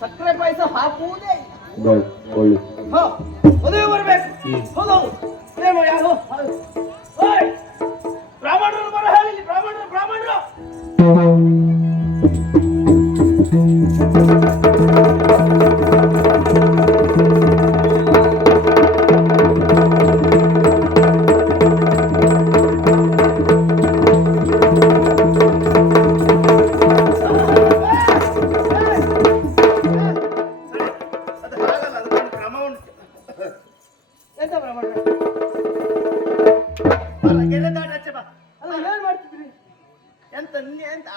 ಸಕ್ಕರೆ ಪಾಯಸ ಹಾಕುವುದೇ ಒಳ್ಳೆ ಮದುವೆ ಬರ್ಬೇಕು. ಹೌದೌದು ಏನು ಯಾರು ಬ್ರಾಹ್ಮಣರು ಬರ ಹೇಳಿ, ಬ್ರಾಹ್ಮಣರು ಬ್ರಾಹ್ಮಣರು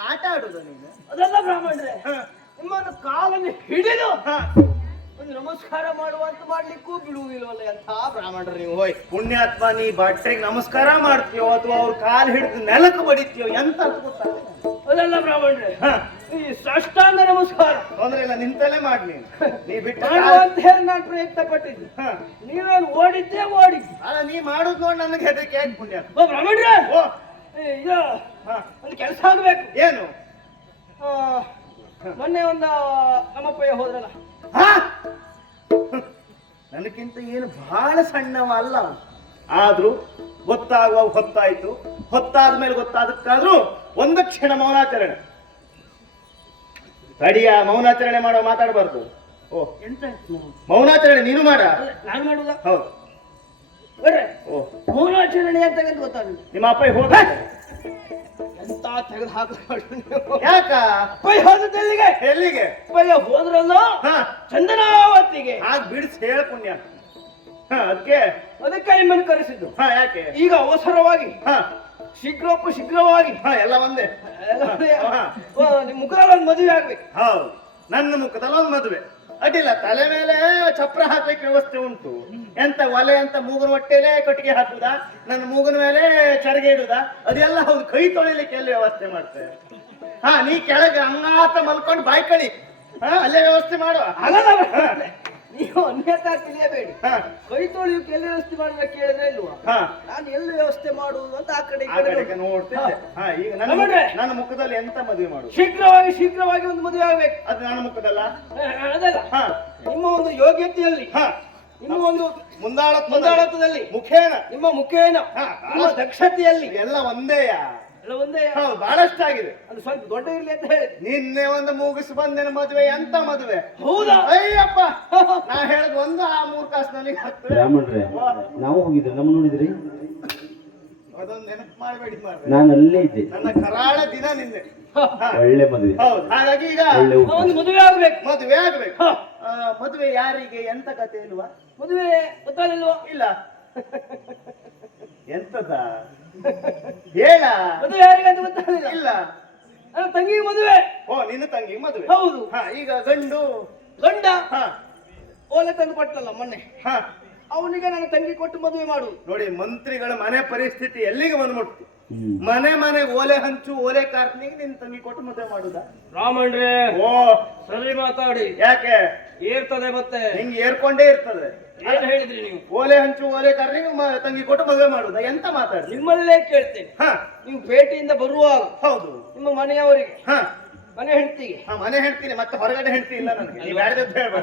ಆಟ ಆಡುದು ನೀನು? ಅದೆಲ್ಲ ಬ್ರಾಹ್ಮಣರೇ, ನಿಮ್ಮನ್ನು ಕಾಲನ್ನು ಹಿಡಿದು ಒಂದು ನಮಸ್ಕಾರ ಮಾಡುವಂತ ಮಾಡ್ಲಿಕ್ಕೂ ಬಿಡುವುದಿಲ್ವಲ್ಲ ಎಂಥ ಬ್ರಾಹ್ಮಣರು ನೀವು. ಹೋಯ್ ಪುಣ್ಯಾತ್ಮ, ನೀ ಭಟ್ರಿಗೆ ನಮಸ್ಕಾರ ಮಾಡ್ತೀಯೋ ಅಥವಾ ಅವ್ರ ಕಾಲು ಹಿಡಿದು ನೆಲಕ್ಕೆ ಬಡಿತೀಯೋ ಎಂತ ಅಂತ ಗೊತ್ತಾಗ್ತದೆ? ಅದೆಲ್ಲ ಬ್ರಾಹ್ಮಣರೇ, ಈ ಸಾಷ್ಟಾಂಗ ನಮಸ್ಕಾರ ತೊಂದ್ರೆ ಇಲ್ಲ, ನಿಂತಲೇ ಮಾಡಿ ನೀ ಬಿಟ್ಟು ಅಂತ ಹೇಳಿ ನಾನು ಪ್ರಯತ್ನ ಪಟ್ಟಿದ್ದೆ. ನೀವೇನು ಓಡಿದ್ದೆ ಅಲ್ಲ, ನೀ ಮಾಡುದು ನೋಡಿ ನನಗೆ ಹೆದರಿಕೆ ಆಯ್ತು ಪುಣ್ಯಾತ್ಮ. ಓ ಬ್ರಾಹ್ಮಣರೇ, ಓ ಇದು ಒಂದು ಕೆಲಸ ಆಗ್ಬೇಕು. ಏನು? ಮೊನ್ನೆ ಒಂದು ನಮ್ಮಪ್ಪಯ್ಯ ಹೋದ್ರಲ್ಲ, ನನಗಿಂತ ಏನು ಬಹಳ ಸಣ್ಣವ ಅಲ್ಲ, ಆದ್ರೂ ಗೊತ್ತಾಗುವ ಹೊತ್ತಾಯ್ತು. ಹೊತ್ತಾದ್ಮೇಲೆ ಗೊತ್ತಾದಕ್ಕಾದ್ರೂ ಒಂದು ಕ್ಷಣ ಮೌನಾಚರಣೆ ತಡಿಯ. ಮೌನಾಚರಣೆ ಮಾಡೋ ಮಾತಾಡಬಾರ್ದು. ಓ ಎಂತ ಮೌನಾಚರಣೆ ನೀನು ಮಾಡ? ನಾನು ಮಾಡುದ? ಹೌದು. ಓ ಮೌನಾಚರಣೆ ಅಂತ ಗೊತ್ತಾಗಲಿಲ್ಲ. ನಿಮ್ಮ ಅಪ್ಪ ಹೋದ ಎಂತ ತೆಗೆದು ಹಾಕಿ ಯಾಕ? ಅಪ್ಪಯ್ಯ ಹೋದದ್ದೆಲ್ಲಿಗೆ? ಎಲ್ಲಿಗೆ? ಅಪ್ಪಯ್ಯ ಹೋದ್ರಲ್ಲ ಚಂದನಾವತಿಗೆ. ಆಗ ಬಿಡಿಸಿ ಹೇಳ ಪುಣ್ಯ. ಅದಕ್ಕೆ ನಿಮ್ಮನ್ನು ಕರೆಸಿದ್ದು. ಯಾಕೆ? ಈಗ ಅವಸರವಾಗಿ ಶೀಘ್ರವಾಗಿ ಎಲ್ಲ ಒಂದೇ ನಿಮ್ ಮುಖದಲ್ಲಿ ಒಂದು ಮದುವೆ ಆಗ್ಬೇಕು. ಹೌದು, ನನ್ನ ಮುಖದಲ್ಲಿ ಒಂದು ಮದುವೆ ಅಡ್ಡಿಲ್ಲ. ತಲೆ ಮೇಲೆ ಚಪ್ರ ಹಾಕ್ಲಿಕ್ಕೆ ವ್ಯವಸ್ಥೆ ಉಂಟು. ಎಂತ ಒಲೆ ಅಂತ ಮೂಗನ ಹೊಟ್ಟೆಲೆ ಕಟ್ಟಿಗೆ ಹಾಕುದಾ, ನನ್ನ ಮೂಗನ ಮೇಲೆ ಚರಿಗೆ ಇಡುದಾ, ಅದೆಲ್ಲ ಹೌದು. ಕೈ ತೊಳಿಲಿಕ್ಕೆ ಎಲ್ಲಿ ವ್ಯವಸ್ಥೆ ಮಾಡ್ತೇವೆ? ನೀ ಕೆಳಗೆ ಅಂಗಾತ ಮಲ್ಕೊಂಡು ಬಾಯ್ಕಳಿ, ಅಲ್ಲೇ ವ್ಯವಸ್ಥೆ ಮಾಡುವ. ನೀವು ಅನ್ಯತಾ ತಿಳಿಯಬೇಡಿ. ಕೈ ತೊಳೆಯೋಕೆ ಎಲ್ಲಿ ವ್ಯವಸ್ಥೆ ಮಾಡ್ಬೇಕು ಕೇಳಿದ್ರೆ ಇಲ್ವಾ? ನಾನು ಎಲ್ಲಿ ವ್ಯವಸ್ಥೆ ಮಾಡುವುದು ಅಂತ ಆ ಕಡೆ ನೋಡ್ತಿದ್ದೆ. ಈಗ ನನ್ನ ಮುಖದಲ್ಲಿ ಎಂತ ಮದುವೆ ಮಾಡುದು? ಶೀಘ್ರವಾಗಿ ಒಂದು ಮದುವೆ ಆಗ್ಬೇಕು. ಅದು ನನ್ನ ಮುಖದಲ್ಲ, ಅದಲ್ಲ, ನಿಮ್ಮ ಒಂದು ಯೋಗ್ಯತೆಯಲ್ಲಿ, ನಿಮ್ಮ ಒಂದು ಮುಂದಾಳತ್ವದಲ್ಲಿ, ನಿಮ್ಮ ಮುಖೇನ, ನಿಮ್ಮ ದಕ್ಷತೆಯಲ್ಲಿ ಎಲ್ಲ ಒಂದೇಯ. ಒಂದೇ ಬಹಳಷ್ಟಾಗಿದೆ. ಅದು ಸ್ವಲ್ಪ ದೊಡ್ಡ ಇರ್ಲಿ ಅಂತ ಹೇಳಿ ನಿನ್ನೆ ಒಂದು ಮುಗಿಸಿ ಬಂದೇನ ಮದುವೆ. ಎಂತ ಮದುವೆ? ಹೌದಾ? ಅಯ್ಯಪ್ಪ, ನಾ ಹೇಳದ್ ಒಂದು ಆ 3 ಕಾಸು ನನಗೆ ಹತ್ತು. ಬ್ರಾಹ್ಮಣರೇ, ನಾವು ಹೋಗಿದ್ರೆ ನಮ್ಮ ನೋಡಿದ್ರಿ? ಅದೊಂದು ನೆನಪು ಮಾಡಬೇಡಿ ಮಾರ್ರೆ, ನಾನು ಅಲ್ಲೇ ಇದ್ದೆ. ನನ್ನ ಕರಾಳ ದಿನ ನಿನ್ನೆ. ಒಳ್ಳೆ ಮದುವೆ. ಹೌದು, ಹಾಗಾಗಿ ಈಗ ಒಂದು ಮದುವೆ ಆಗ್ಬೇಕು. ಮದುವೆ ಯಾರಿಗೆ? ಎಂತ ಕತೆ ಇಲ್ವಾ? ಮದುವೆ ಗೊತ್ತಾಗಲಿಲ್ವಾ? ಇಲ್ಲ. ಎಂತದ ಹೇಳ? ಮದುವೆ ಯಾರಿಗೆ ಅಂತ ಗೊತ್ತಾಗಲಿಲ್ಲ? ಇಲ್ಲ. ನನ್ನ ತಂಗಿ ಮದುವೆ. ಓ, ನಿನ್ನ ತಂಗಿ ಮದುವೆ? ಹೌದು. ಈಗ ಗಂಡ ಓಲೆ ತಂದು ಕೊಟ್ಟಲ್ಲ ಮೊನ್ನೆ, ಅವನಿಗೆ ನನ್ನ ತಂಗಿ ಕೊಟ್ಟು ಮದುವೆ ಮಾಡುದು. ನೋಡಿ, ಮಂತ್ರಿಗಳ ಮನೆ ಪರಿಸ್ಥಿತಿ ಎಲ್ಲಿಗೆ ಬಂದ್ಬಿಡ್ತು. ಮನೆ ಓಲೆ ಹಂಚು, ಓಲೆ ಕಾರ್ಖಾನೆಗೆ ನಿನ್ನ ತಂಗಿ ಕೊಟ್ಟು ಮದುವೆ ಮಾಡುದಾ? ರಾಮಣ್ರೆ, ಓ ಸರಿ ಮಾತಾಡಿ. ಯಾಕೆ? ಏರ್ತದೆ ಮತ್ತೆ ಹಿಂಗೆ ಏರ್ಕೊಂಡೇ ಇರ್ತದೆ. ಏನ್ ಹೇಳಿದ್ರಿ ನೀವು? ಓಲೆ ಹಂಚು, ಓಲೆ ಕಾರ್ಖಾನೆಗೆ ತಂಗಿ ಕೊಟ್ಟು ಮದುವೆ ಮಾಡುದಾ? ಎಂತ ಮಾತಾಡಿ? ನಿಮ್ಮಲ್ಲೇ ಕೇಳ್ತೇನೆ. ನೀವು ಭೇಟಿಯಿಂದ ಬರುವಾಗ ಹೌದು, ನಿಮ್ಮ ಮನೆಯವರಿಗೆ, ಮನೆ ಹೆಂಡತಿಗೆ, ಮನೆ ಹೆಂಡ್ತೀನಿ, ಮತ್ತೆ ಹೊರಗಡೆ ಹೆಂಡ್ತಿ ಇಲ್ಲ ನನಗೆ. ಹೇಳ್ಬೇಡ.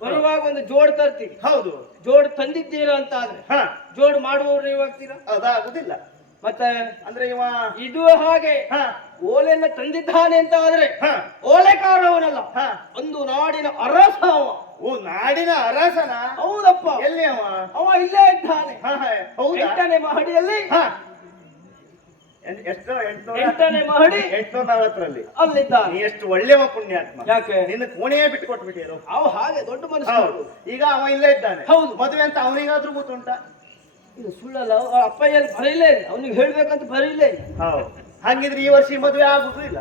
ಬರುವಾಗ ಒಂದು ಜೋಡ್ ತರ್ತೀವಿ. ಹೌದು, ಜೋಡ್ ತಂದಿದ್ದೀರಾ ಅಂತ ಆದ್ರೆ ಜೋಡ್ ಮಾಡುವವರು ನೀವು ಆಗ್ತೀರಾ? ಅದಾಗುದಿಲ್ಲ. ಮತ್ತೆ ಅಂದ್ರೆ ಇವ ಇಡುವ ಹಾಗೆ ಓಲೆಯನ್ನ ತಂದಿದ್ದಾನೆ ಅಂತ ಆದ್ರೆ ಓಲೆಕಾರವನಲ್ಲ, ಒಂದು ನಾಡಿನ ಅರಸ ಅವ. ಓ, ನಾಡಿನ ಅರಸನ? ಹೌದಪ್ಪ. ಎಲ್ಲಿ ಅವ ಇಲ್ಲೇ ಇದ್ದಾನೆ. 8ನೇ ಮಹಡಿಯಲ್ಲಿ. ಎಷ್ಟು? 8ನೇ ಮಹಡಿ, 840ರಲ್ಲಿ ಅಲ್ಲಿದ್ದಾನೆ. ನೀ ಎಷ್ಟು ಒಳ್ಳೆವ ಪುಣ್ಯಾತ್ಮ. ಯಾಕೆ? ನಿನ್ನ ಕೋಣೆಯೇ ಬಿಟ್ಟು ಕೊಟ್ಬಿಟ್ಟಿರು. ಅವ ಹಾಗೆ ದೊಡ್ಡ ಮನಸ್ಸು. ಈಗ ಅವ ಇಲ್ಲೇ ಇದ್ದಾನೆ. ಹೌದು. ಮದುವೆ ಅಂತ ಅವನಿಗಾದ್ರೂ ಗೊತ್ತುಂಟಾ? ಇದು ಸುಳ್ಳಲ್ಲ. ಅಪ್ಪಯ್ಯಲ್ಲಿ ಬರೀಲೇ ಇಲ್ಲ, ಅವನಿಗೆ ಹೇಳ್ಬೇಕಂತ ಬರೀಲೇ ಇಲ್ಲ. ಹೌದು, ಹಾಗಿದ್ರೆ ಈ ವರ್ಷ ಈ ಮದುವೆ ಆಗುದು ಇಲ್ಲ.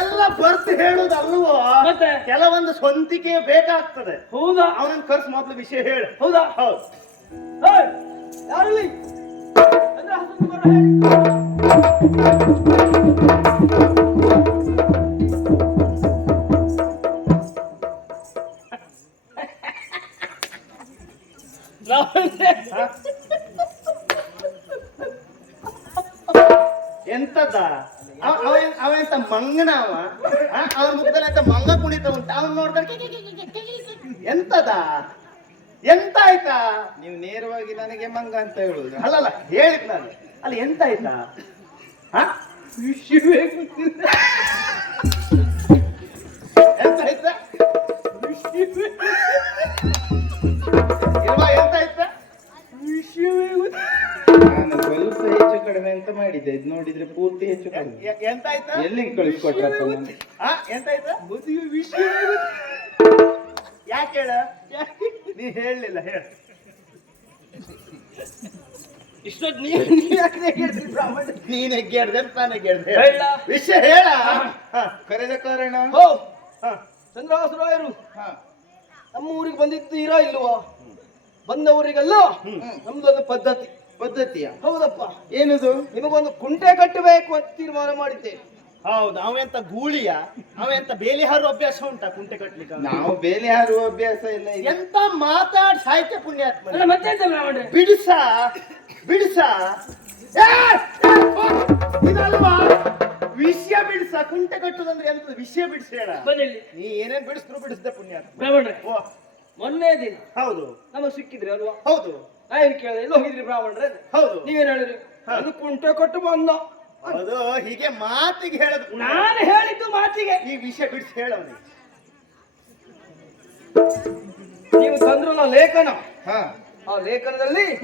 ಎಲ್ಲ ಬರ್ತು ಹೇಳುದು ಅಲ್ವೋ? ಮತ್ತೆ ಕೆಲವೊಂದು ಸ್ವಂತಿಕೆ ಬೇಕಾಗ್ತದೆ. ಹೌದಾ? ಅವನನ್ನು ಕರ್ಸ್ ಮೊದಲು ವಿಷಯ ಹೇಳು. ಹೌದಾ? ಹೌದು. ಯಾರಲ್ಲಿ ಎಂತದ? ಅವ ಎಂತ ಮಂಗನವ ಅವನ ಮುಖದಲ್ಲಿ ಅಂತ ಮಂಗ ಕುಣಿತ ಉಂಟ ಅವ್ನು ನೋಡಿದ್ರೆ ಎಂತದ ಎಂತ ಆಯ್ತಾ? ನೀವು ನೇರವಾಗಿ ನನಗೆ ಮಂಗ ಅಂತ ಹೇಳುದು. ಅಲ್ಲಲ್ಲ ಹೇಳಿದ್ ನಾನು ಅಲ್ಲಿ ಎಂತ ಆಯ್ತಾ? ವಿಷಯವೇ ಗೊತ್ತಿಲ್ಲ. ಎಂತ ಆಯ್ತಾ? ಇಲ್ವಾ ಎಂತ ಆಯ್ತಾ? ವಿಷಯವೇ ಗೊತ್ತಿಲ್ಲ. ನಾನು ಸ್ವಲ್ಪ ಹೆಚ್ಚು ಕಡಿಮೆ ಅಂತ ಮಾಡಿದ್ದೆ, ಇದು ನೋಡಿದ್ರೆ ಪೂರ್ತಿ ಹೆಚ್ಚು ಕಡಿಮೆ. ಎಂತ ಆಯ್ತಾ? ಎಲ್ಲಿಗೆ ಕಳಿಸ್ಕೊಟ್ರಪ್ಪ ನಾನು? ಎಂತ ಆಯ್ತಾ? ಮದುವೆ ವಿಷಯವೇ ಯಾಕೆ ಹೇಳ? ನೀ ಹೇಳಲಿಲ್ಲ ಹೇಳ. ಇಷ್ಟೊತ್ತು ನೀವು ಯಾಕೆ ಹೇಳ್ತೀರಿ ಬ್ರಾಹ್ಮಣ? ನೀನೆ ಗೆಡ್ದೆ ತಾನೇ ಗೆಡ್ದೆ. ಹೇಳ. ವಿಷಯ ಹೇಳ. ಕರೆದ ಕಾರಣ ಓ ಚಂದ್ರಹಾಸರಾಯರು ಹಾ. ನಮ್ಮ ಊರಿಗೆ ಬಂದಿದ್ದೀರಾ ಇಲ್ವಾ? ಬಂದವರಿಗೆಲ್ಲ ನಮ್ದೊಂದು ಪದ್ಧತಿಯ ಹೌದಪ್ಪ. ಏನದು? ನಿಮಗೊಂದು ಕುಂಟೆ ಕಟ್ಟಬೇಕು ಅಂತ ತೀರ್ಮಾನ ಮಾಡಿದ್ದೇನೆ. ಹೌದು, ಅವೆಂತ ಗೂಳಿಯ ಅವೆಂತ ಬೇಲಿ ಹಾರು ಅಭ್ಯಾಸ ಉಂಟಾ ಕುಂಟೆ ಕಟ್ಲಿಕ್ಕೆ? ನಾವು ಬೇಲಿ ಹಾರುವ ಅಭ್ಯಾಸ ಇಲ್ಲ ಇದೆ. ಎಂತ ಮಾತಾಡ್ ಸಾಹಿತ್ಯ ಪುಣ್ಯಾತ್ಮ. ಮತ್ತೆಂತ ಬ್ರಾಹ್ಮಣ? ಬಿಡಿಸ ಬಿಡಿಸ ಇದಲ್ವಾ ವಿಷಯ ಬಿಡಿಸ. ಕುಂಟೆ ಕಟ್ಟುದಂದ್ರೆ ಎಂತ ವಿಷಯ ಬಿಡಿಸ ಹೇಳ. ಬನ್ನಿ ನೀ ಏನೇನ್ ಬಿಡಿಸಿದ್ರು ಬಿಡಿಸ್ದೆ ಪುಣ್ಯಾತ್ಮ. ಬ್ರಾಹ್ಮಣ, ಓ ಮೊನ್ನೆ ದಿನ ಹೌದು ನಮಗ್ ಸಿಕ್ಕಿದ್ರಿ ಅಲ್ವಾ? ಹೌದು ನಾ ಏನ್ ಕೇಳಿದೆ, ಎಲ್ಲಿ ಹೋಗಿದ್ರಿ ಬ್ರಾಹ್ಮಣ್ರೆ? ಹೌದು ನೀವೇನ್ ಹೇಳಿದ್ರಿ? ಅದು ಕುಂಟೆ ಕಟ್ಟು ಬಂದ. ಹೌದು. ಹೀಗೆ ಮಾತಿಗೆ ಹೇಳದು. ನಾನು ಹೇಳಿದ್ದು ಮಾತಿಗೆ. ಈ ವಿಷಯ ಬಿಡಿಸಿ ಹೇಳವನಿಗೆ. ನೀವು ತಂದ್ರಲ್ಲ ಲೇಖನ, ಹಾ. ಆ ಲೇಖನದಲ್ಲಿ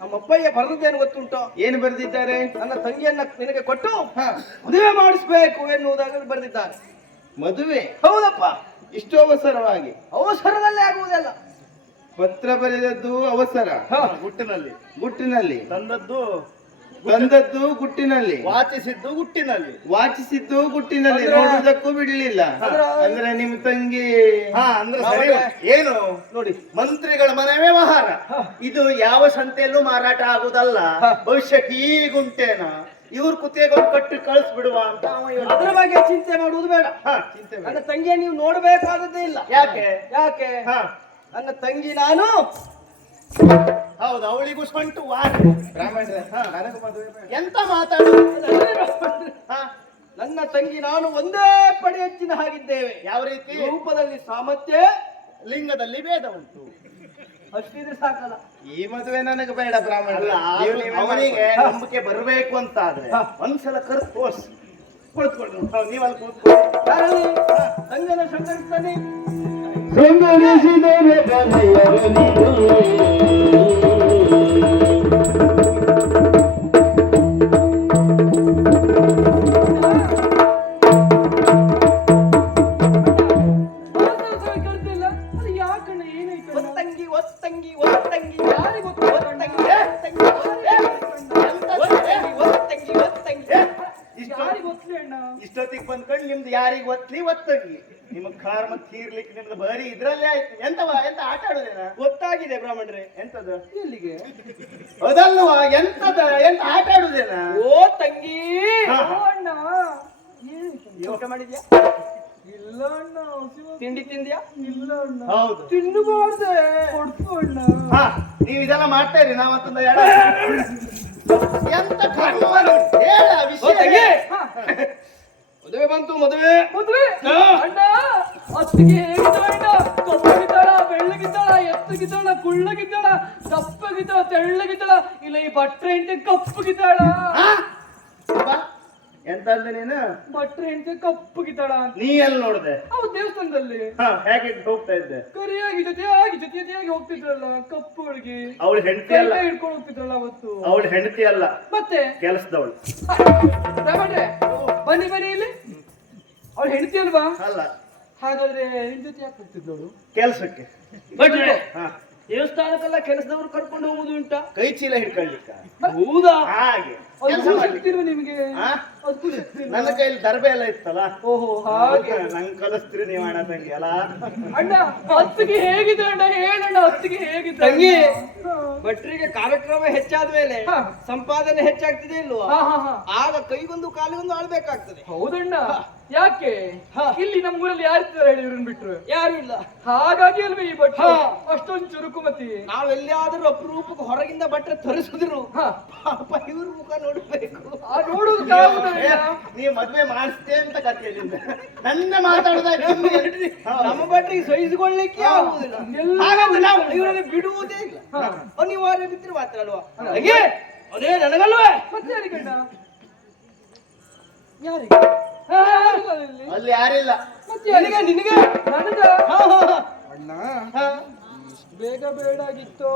ನಮ್ಮ ಅಪ್ಪಯ್ಯ ಬರೆದದ್ದೇನು ಗೊತ್ತುಂಟು? ಏನು ಬರೆದಿದ್ದಾರೆ? ನನ್ನ ತಂಗಿಯನ್ನ ನಿನಗೆ ಕೊಟ್ಟು ಹಾ. ಮದುವೆ ಮಾಡಿಸ್ಬೇಕು ಎನ್ನುವುದಾಗಿ ಬರೆದಿದ್ದಾರೆ. ಮದುವೆ? ಹೌದಪ್ಪ. ಇಷ್ಟು ಅವಸರವಾಗಿ? ಅವಸರದಲ್ಲೇ ಆಗುವುದಲ್ಲ. ಪತ್ರ ಬರೆದದ್ದು ಅವಸರ, ಗುಟ್ಟಿನಲ್ಲಿ. ಗುಟ್ಟಿನಲ್ಲಿ ತಂದದ್ದು ಗುಟ್ಟಿನಲ್ಲಿ, ವಾಚಿಸಿದ್ದು ಗುಟ್ಟಿನಲ್ಲಿ, ವಾಚಿಸಿದ್ದು ಗುಟ್ಟಿನಲ್ಲಿ, ಅಂದ್ರೆ- ನೋಡುವುದಕ್ಕೂ ಬಿಡ್ಲಿಲ್ಲ. ಅಂದ್ರೆ- ಅಂದ್ರೆ ನಿಮ್ ತಂಗಿ ಅಂದ್ರೆ ಸರಿ. ಏನು ನೋಡಿ, ಮಂತ್ರಿಗಳ ಮನೆ ವ್ಯವಹಾರ ಇದು ಯಾವ ಸಂತೆಯಲ್ಲೂ ಮಾರಾಟ ಆಗುದಲ್ಲ. ಭವಿಷ್ಯ ಹೀಗುಂಟೇನ ಇವ್ರ ಕುತ್ತಿಗೆಗೊಂಡು ಕಟ್ಟಿ ಕಳಿಸ್ಬಿಡುವ ಅಂತ ಅವ ಯೋಚನೆ. ಅದ್ರ ಬಗ್ಗೆ ಚಿಂತೆ ಮಾಡುವುದು ಬೇಡ. ಚಿಂತೆ ಬೇಡ. ನನ್ನ ತಂಗಿಯ ನೀವು ನೋಡಬೇಕಾದದ್ದೇ ಇಲ್ಲ. ಯಾಕೆ? ಯಾಕೆ? ನನ್ನ ತಂಗಿ ನಾನು ಹೌದು, ಅವಳಿಗೂ ಸ್ವಂಟು ಬ್ರಾಹ್ಮಣರೇ, ನನಗೆ ಮದುವೆ ಬೇಡ. ಎಂತ ಮಾತಾಡು. ನನ್ನ ತಂಗಿ ನಾನು ಒಂದೇ ಪಡೆ ಹೆಚ್ಚಿನ ಹಾಗಿದ್ದೇವೆ. ಯಾವ ರೀತಿ? ರೂಪದಲ್ಲಿ ಸಾಮರ್ಥ್ಯ, ಲಿಂಗದಲ್ಲಿ ಭೇದ ಉಂಟು. ಅಷ್ಟಿದ್ರೆ ಸಾಕಲ್ಲ. ಈ ಮದುವೆ ನನಗೆ ಬೇಡ ಬ್ರಾಹ್ಮಣ. ಅಲ್ಲ, ಅವನಿಗೆ ನಂಬಿಕೆ ಬರಬೇಕು ಅಂತ ಆದ್ರೆ ಒಂದ್ಸಲ ಕರೆದು ತೋರ್ಸಿ ಕುಳಿತುಕೊಳ್ಳಿ. ನೀವಲ್ಲಿ ಕೂತ್ಕೊಳ್ಳಿ. ಯಾರಲ್ಲಿ ತಂಗನ ಸಂಘಟಿಸ್ತಾನೆ. ಸಂಗಡಿಸಿದರೆ ಬಲೆಯರು ನೀನು. ಒತ್ತಂಗಿ ಒತ್ತಂಗಿ ಒತ್ತಂಗಿ ಯಾರಿಗೆ ಒತ್ತಂಗಿ ಒತ್ತಂಗಿ ಒತ್ತಂಗಿ ಇಷ್ಟೊತ್ತಿಗೆ ಬಂದ್ಕೊಂಡು ನಿಮ್ದು ಯಾರಿಗೆ ಒತ್ಲಿ ಒತ್ತಂಗಿ. ನಿಮಗ್ ಕಾರ್ ಮತ್ತೆ ತೀರ್ಲಿಕ್ಕೆ ನಿಮ್ದು ಬರೀ ಇದ್ರಲ್ಲೇ ಆಯ್ತು. ಎಂತ ಆಟ ಆಡುದೇನ? ಗೊತ್ತಾಗಿದೆ ಬ್ರಾಹ್ಮಣರೇ. ಎಂತದು? ಎಲ್ಲಿಗೆ? ಅದಲ್ವಾ ಎಂತದ? ಎಂತ ಆಟ ಆಡುದೇನ? ಓ ತಂಗಿ, ಅಣ್ಣ ಊಟ ಮಾಡಿದ್ಯಾ? ಇಲ್ಲ ಅಣ್ಣ. ತಿಂಡಿ ತಿಂದ್ಯಾ? ಇಲ್ಲ ಅಣ್ಣ. ಹೌದು, ತಿನ್ನಬಾರ್ದೆ. ಕೊಡ್ತು ಅಣ್ಣ. ನೀವು ಇದೆಲ್ಲ ಮಾಡ್ತಾ ಇರಿ. ನಾವತ್ತೊಂದು ಎಂತ ಹೇಳ ವಿಷಯ. ಮದುವೆ ಬಂತು. ಮದುವೆ ಅಣ್ಣ ಅತ್ತಿಗೆ ಹೇಗಿದ್ದಾಳ ಅಣ್ಣ? ಕಪ್ಪಗಿದ್ದಾಳ, ಬೆಳ್ಳಗಿದ್ದಾಳ, ಎತ್ತಗಿದ್ದಾಳ, ಕುಳ್ಳಗಿದ್ದಾಳ, ದಪ್ಪಗಿದ್ದಾಳ, ತೆಳ್ಳಗಿದ್ದಾಳ, ಇಲ್ಲ ಈ ಬಟ್ರೆ ಹೆಂಡತಿ ಕಪ್ಪಗಿದ್ದಾಳ? ಎಂತ ಅಂದೆ ನೀನು? ಬಟ್ರೆ ಹೆಂಡತಿ ಕಪ್ಪಗಿದ್ದಾಳ. ನೀ ಎಲ್ಲಿ ನೋಡ್ದೆ? ಅವು ದೇವಸ್ಥಾನದಲ್ಲಿ ಹೇಗೆ ಹೋಗ್ತಾ ಇದ್ದೆ? ಕರಿಯಾಗಿ ಜೊತೆಯಾಗಿ ಹೋಗ್ತಿದ್ರಲ್ಲ ಕಪ್ಪುಗಳಿಗೆ. ಅವಳು ಹೆಂಡತಿ ಅಲ್ಲ. ಕೈ ಹಿಡ್ಕೊಂಡು ಹೋಗ್ತಿದ್ರಲ್ಲ ಅವತ್ತು. ಅವಳು ಹೆಂಡತಿ ಅಲ್ಲ, ಮತ್ತೆ ಕೆಲಸದವಳು. ರಾಮಣ್ರೆ, ಬನ್ನಿ ಬನ್ನಿ ಇಲ್ಲಿ. ಅವಳು ಹೆಂಡತಿ ಅಲ್ವಾ? ಅಲ್ಲ, ಹಾಗಾದ್ರೆ ನಿನ್ ಜೊತೆ ಯಾಕೆ ಹೋಗ್ತಿದ್ದವಳು? ಕೆಲಸಕ್ಕೆ. ಭಟ್ರೆ, ಹಾ, ದೇವಸ್ಥಾನಕ್ಕೆಲ್ಲ ಕೆಲಸದವರು ಕರ್ಕೊಂಡು ಹೋಗುದು ಉಂಟಾ? ಕೈ ಚೀಲ ಹಿಡ್ಕೊಳ್ಳಿಕ್ಕ. ಹೌದಾ? ಹಾಗೆ ಅದು ಸಿಗ್ತಿಲ್ವ ನಿಮ್ಗೆ? ಹಾ? ಅದು ಸಿಗ್ತಿಲ್ವ? ನನ್ನ ಕೈಲಿ ದರ್ಬೆ ಎಲ್ಲ ಇತ್ತಲ್ಲ. ಓಹೋ ಹಾಗೆ. ನಂಗೆ ಕಲಿಸ್ತೀರಿ ನೀವು ಅಣ್ಣ ತಂಗಿ ಅಲ್ಲ. ಅಣ್ಣ ಅತ್ತಿಗೆ ಹೇಗಿದೆ ಅಣ್ಣ? ಹೇಳಣ್ಣ, ಅತ್ತಿಗೆ ಹೇಗಿದೆ? ತಂಗಿ, ಭಟ್ರಿಗೆ ಕಾರ್ಯಕ್ರಮ ಹೆಚ್ಚಾದ ಮೇಲೆ ಸಂಪಾದನೆ ಹೆಚ್ಚಾಗ್ತಿದೆ ಇಲ್ವಾ? ಹಾ ಆಗ ಕೈಗೊಂದು ಕಾಲಿಗೊಂದು ಆಳ್ಬೇಕಾಗ್ತದೆ. ಹೌದಣ್ಣ. ಯಾಕೆ ಹಾ. ಇಲ್ಲಿ ನಮ್ಮ ಊರಲ್ಲಿ ಯಾರಿರ್ತಾರೆ ಹೇಳಿ ಇವ್ರನ್ನ ಬಿಟ್ರು? ಯಾರು ಇಲ್ಲ. ಹಾಗಾಗಿ ಅಲ್ವೇ ಈ ಭಟ್ರು ಹಾ. ಅಷ್ಟೊಂದು ಚುರುಕುಮತಿ. ನಾವೆಲ್ಲಿಯಾದ್ರೂ ಅಪರೂಪಕ್ಕೆ ಹೊರಗಿಂದ ಬಟ್ಟೆ ತರಿಸಿದ್ರು ಹಾ. ಪಾಪ ಇವ್ರ ಮುಖ ನೋಡ್ಬೇಕು. ಆ ನೋಡುವುದಕ್ಕಾಗುವುದಿಲ್ಲ. ನೀವು ಮದ್ವೆ ಮಾಡಿಸ್ತೇ ಅಂತ ಕಥೆಯಲ್ಲಿಂದ ನನ್ನ ಮಾತಾಡುದಾಗ ನಮ್ಮ ಬಟ್ಟೆಗೆ ಸಹಿಸಿಕೊಳ್ಳಿಕ್ಕೆ ಆಗುವುದಿಲ್ಲ. ಹಾಗಂತ ನಾವು ಇವರನ್ನು ಬಿಡುವುದೇ ಇಲ್ಲ. ಹಾ. ಅನಿವಾರ್ಯ ಬಿಟ್ಟರೆ ಮಾತ್ರ ಅಲ್ವಾ? ಹಾಗೆ ಅದೇ ನನಗಲ್ವೇ? ಮತ್ತೆ ಯಾರಿಗಣ್ಣ? ಯಾರಿಗೆ? ಯಾರಿಲ್ಲ. ಅಲ್ಲಿ ಯಾರಿಲ್ಲ. ಮತ್ತೆ ಯಾರಿಗೆ? ನಿನಗೆ ನನಗ? ಹಾ, ಹಾ, ಹಾ. ಅಣ್ಣ ಹಾ. ಬೇಗ ಬೇಡಾಗಿತ್ತೋ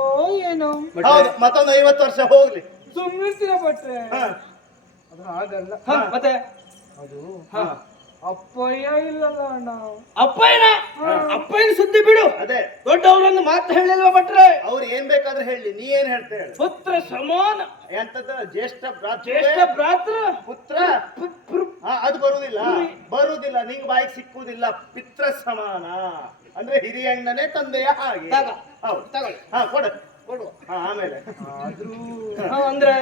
ಏನೋ. ಹೌದು, ಮತ್ತೊಂದು 50 ವರ್ಷ ಹೋಗ್ಲಿ. ಸುಮ್ಮನಿರ್ತೀರ ಭಟ್ರೆ. ಹಾ. ಅದು ಹಾಗಲ್ಲ. ಹಾ, ಮತ್ತೆ ಅದು ಹಾ. ಅಪ್ಪಯ್ಯ ಇಲ್ಲಲ್ಲ ಅಣ್ಣ. ಅಪ್ಪಯ್ಯನ ಅಪ್ಪಯ್ಯನ ಸುದ್ದಿ ಬಿಡು. ಅದೇ ದೊಡ್ಡವರನ್ನು ಮಾತು ಹೇಳಿಲ್ವ ಭಟ್ರೆ? ಅವ್ರು ಏನ್ ಬೇಕಾದ್ರೂ ಹೇಳಿ, ನೀ ಏನ್ ಹೇಳ್ತೇ ಹೇಳು. ಪುತ್ರ ಸಮಾನ ಎಂತದ ಜ್ಯೇಷ್ಠ ಜ್ಯೇಷ್ಠ ಭ್ರಾತೃ ಪುತ್ರ ಅದು ಬರುವುದಿಲ್ಲ ನಿಂಗ್ ಬಾಯಿಗೆ ಸಿಕ್ಕುವುದಿಲ್ಲ. ಪಿತ್ರ ಸಮಾನ ಅಂದ್ರೆ ಹಿರಿಯಣ್ಣನೇ ತಂದೆಯ ಹಾಗೆ. ತಗ. ಹೌದು ತಗೊಳ್ಳಿ. ಹಾ ಕೊಡು. ಕೊಡುವ. ಹಾ ಆಮೇಲೆ ಆದ್ರೂ ಅಂದ್ರೆ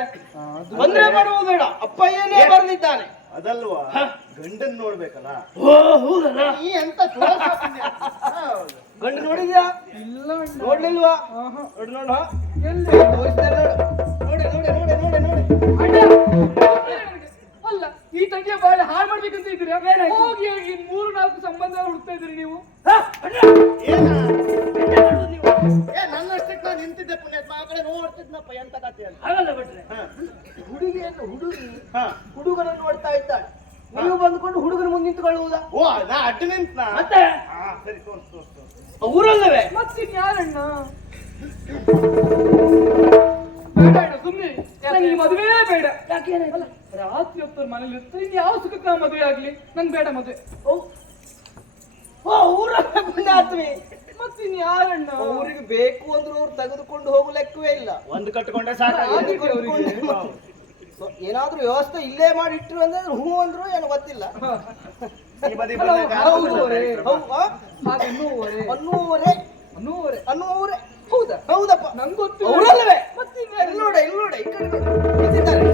ತೊಂದ್ರೆ ಮಾಡುವ ಬೇಡ, ಅಪ್ಪಯ್ಯನೇ ಬರೆದಿದ್ದಾನೆ. ಅದಲ್ವಾ ಗಂಡನ್ ನೋಡ್ಬೇಕಲ್ಲ. ಓ ಹೌದಲ್ಲ? ನೀ ಎಂತ ತೋರ್ಸ ಪುಣ್ಯ. ಹೌದು. ಗಂಡು ನೋಡಿದ್ಯಾ? ಇಲ್ಲ ಅಣ್ಣ. ನೋಡ್ಲಿಲ್ವಾ? ಆಹಾ. ನೋಡು ನೋಡು. ಎಲ್ಲಿ? ತೋರಿಸ್ತಾರೆ ನೋಡು. ನೋಡಿ ನೋಡಿ ನೋಡಿ ನೋಡಿ ನೋಡಿ. ಅಣ್ಣ, ಅಲ್ಲ ಈ ತಂಗಿಯ ಬಾಳೆ ಹಾಳು ಮಾಡ್ಬೇಕಂತ ಇದ್ದೀರಾ? ಹೋಗಿ ಈ 3-4 ಸಂಬಂಧ ಹುಡ್ತಾ ಇದ್ರಿ ನೀವು. ಹಾ, ಅಣ್ಣ. ಏನ ಎಂತ ಮಾಡುದು ನೀವು? ನನ್ನಷ್ಟಕ್ಕೆ ನಾನು ನಿಂತಿದ್ದೆ ಪುಣ್ಯಾತ್ಮ, ಆ ಕಡೆ ನೋಡ್ತಿದ್ನಪ್ಪ ಎಂತ ಕಥೆ ಅಂತ. ಹಾಗಲ್ಲ ಭಟ್ರೆ, ಹಾ. ಹುಡುಗಿ ಹಾ. ಹುಡುಗನನ್ನು ನೋಡ್ತಾ ಇದ್ದಾಳೆ. ನೀವು ಬಂದ್ಕೊಂಡು ಹುಡುಗನ ಮುಂದೆ ನಿಂತ್ಕೊಳ್ಳುವುದಾ? ಓ ನಾ ಅಡ್ಡ ನಿಂತ್ನಾ? ಮತ್ತೆ ಹಾ ಸರಿ ತೋರ್ಸು. ಊರಲ್ಲವೇ? ಮತ್ತಿನ್ ಯಾರಣ್ಣ? ಬೇಡ ಅಣ್ಣ, ಸುಮ್ನೆ ನಂಗೆ ಈ ಮದುವೆ ಬೇಡ. ಯಾಕೆ? ಅಲ್ಲ, ರಾತ್ರಿ ಹೊತ್ತು ಮನೇಲಿ ಇರ್ತಾರೆ, ಇನ್ ಯಾವ ಸುಖಕ್ಕೆ ನಾವು ಮದುವೆ ಆಗ್ಲಿ? ನಂಗೆ ಬೇಡ ಮದುವೆ. ಓ ಊರಲ್ಲ ಪುಣ್ಯಾತ್ಮಿ. ಮತ್ತಿನ್ ಯಾರಣ್ಣ? ಊರಿಗೆ ಬೇಕು ಅಂದ್ರೂ ಅವ್ರು ತೆಗೆದುಕೊಂಡು ಹೋಗು ಲೆಕ್ಕವೇ ಇಲ್ಲ. ಒಂದು ಕಟ್ಕೊಂಡೆ ಸಾಕಾಗಿದೆ ಆಗಿದೆ ಅವ್ರಿಗೆ. ಏನಾದ್ರೂ ವ್ಯವಸ್ಥೆ ಇಲ್ಲೇ ಮಾಡಿ ಇಟ್ರು ಅಂದ್ರೆ ಹೂ ಅಂದ್ರು ಏನು ಗೊತ್ತಿಲ್ಲ. ಈ ಬದಿ ಅಲ್ಲ, ಬಂದಾಗ ಹೌದು ಅವರೇ. ಹೌದಾ? ಹಾಗೆ ಅನ್ನುವರೆ ಅನ್ನುವರೆ ಅನ್ನುವರೆ. ಹೌದಾ? ಹೌದಪ್ಪ, ನಂಗೆ ಗೊತ್ತು. ಅವರಲ್ಲವೇ? ಮತ್ತಿನ್ ಇಲ್ಲಿ ನೋಡ ಇಲ್ಲಿ ನೋಡ ಈ ಕಡೆ ನೋಡು. ನಿಂತಿದ್ದಾರೆ.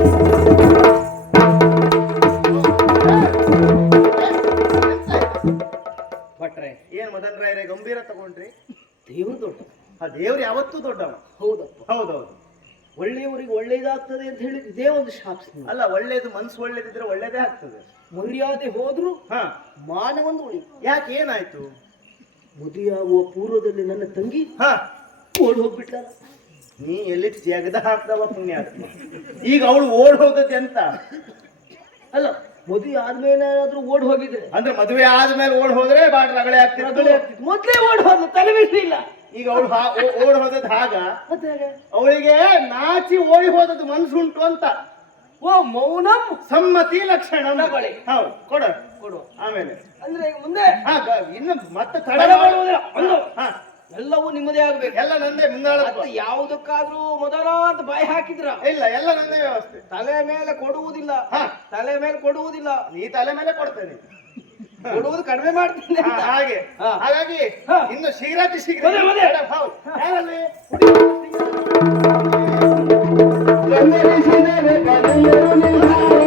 ಭಟ್ರೆ ಏನ್ ಮದನ್ ರಾಯರೇ ಗಂಭೀರ ತಗೊಂಡ್ರಿ? ದೇವ್ರು ದೊಡ್ಡ. ಆ ದೇವ್ರು ಯಾವತ್ತೂ ದೊಡ್ಡವ. ಹೌದಪ್ಪ, ಹೌದೌದು. ಒಳ್ಳೆಯವರಿಗೆ ಒಳ್ಳೇದಾಗ್ತದೆ ಅಂತ ಹೇಳಿ ಇದೇ ಒಂದು ಶಾಸ್ತ್ರ. ಅಲ್ಲ ಒಳ್ಳೇದು ಮನ್ಸು ಒಳ್ಳೇದಿದ್ರೆ ಒಳ್ಳೇದೇ ಆಗ್ತದೆ. ಮರ್ಯಾದೆ ಹೋದ್ರು ಹಾ ಮಾನವಂದು ಉಳಿ. ಯಾಕೆ ಏನಾಯ್ತು? ಮದುವೆಯಾಗುವ ಪೂರ್ವದಲ್ಲಿ ನನ್ನ ತಂಗಿ ಹಾ ಓಡ್ ಹೋಗ್ಬಿಟ್ಲಲ್ಲ. ನೀ ಎಲ್ಲಿ ತೆಗೆದ ಹಾಕ್ದವ ಪುಣ್ಯಾತ್ಮ. ಈಗ ಅವಳು ಓಡ್ ಹೋದದ್ದು ಎಂತ? ಅಲ್ಲ, ಮದುವೆ ಆದ್ಮೇಲೆ ಏನಾದ್ರೂ ಓಡ್ ಹೋಗಿದ್ರೆ ಅಂದ್ರೆ ಮದುವೆ ಆದ್ಮೇಲೆ ಓಡ್ ಹೋದ್ರೆ ಬಾಳ ರಗಳೆ ಆಗ್ತಿತ್ತು. ಮೊದ್ಲೇ ಓಡ್ ಹೋದ ತಲೆ ಇಲ್ಲ. ಈಗ ಅವಳು ಓಡ್ ಹೋದದ್ದು ಹಾಗ. ಮತ್ತೆ ಹೇಗೆ? ಅವಳಿಗೆ ನಾಚಿ ಓಡಿ ಹೋದದ್ದು ಮನ್ಸುಂಟು ಅಂತ. ಓ ಮೌನಂ ಸಮ್ಮತಿ ಲಕ್ಷಣ. ತಗೊಳ್ಳಿ. ಹೌದು ಕೊಡು. ಕೊಡು. ಆಮೇಲೆ ಅಂದ್ರೆ ಈಗ ಮುಂದೆ ಹಾ ಇನ್ನು ಮತ್ತೆ ತಡ ತಡ ಮಾಡುವುದಿಲ್ಲ. ಒಂದು ಹಾ ಎಲ್ಲವೂ ನಿಮ್ಮದೇ ಆಗ್ಬೇಕು. ಎಲ್ಲ ನಂದೇ ಮುಂದಾಳ. ಮತ್ತೆ ಯಾವುದಕ್ಕಾದ್ರೂ ಮೊದಲ ಅಂತ ಬಾಯಿ ಹಾಕಿದ್ರ ಇಲ್ಲ ಎಲ್ಲ ನಂದೇ ವ್ಯವಸ್ಥೆ. ತಲೆ ಮೇಲೆ ಕೊಡುವುದಿಲ್ಲ. ಹಾ ತಲೆ ಮೇಲೆ ಕೊಡುವುದಿಲ್ಲ. ನೀ ತಲೆ ಮೇಲೆ ಕೊಡ್ತೇನೆ. ಕೊಡುವುದು ಕಡಿಮೆ ಮಾಡ್ತೀನಿ ಹಾ, ಅಂತ. ಹಾಗೆ ಹಾ. ಹಾಗಾಗಿ ಹಾ. ಇನ್ನು ಶೀಘ್ರಾತಿ ಶೀಘ್ರ ಮದುವೆ, ಮದುವೆ. ಹೌದು. ಯಾರಲ್ಲಿ? ಗಮನಿಸಿದರೆ ಕಲಿಯರು ನಿಲ್ಲಾರೆ.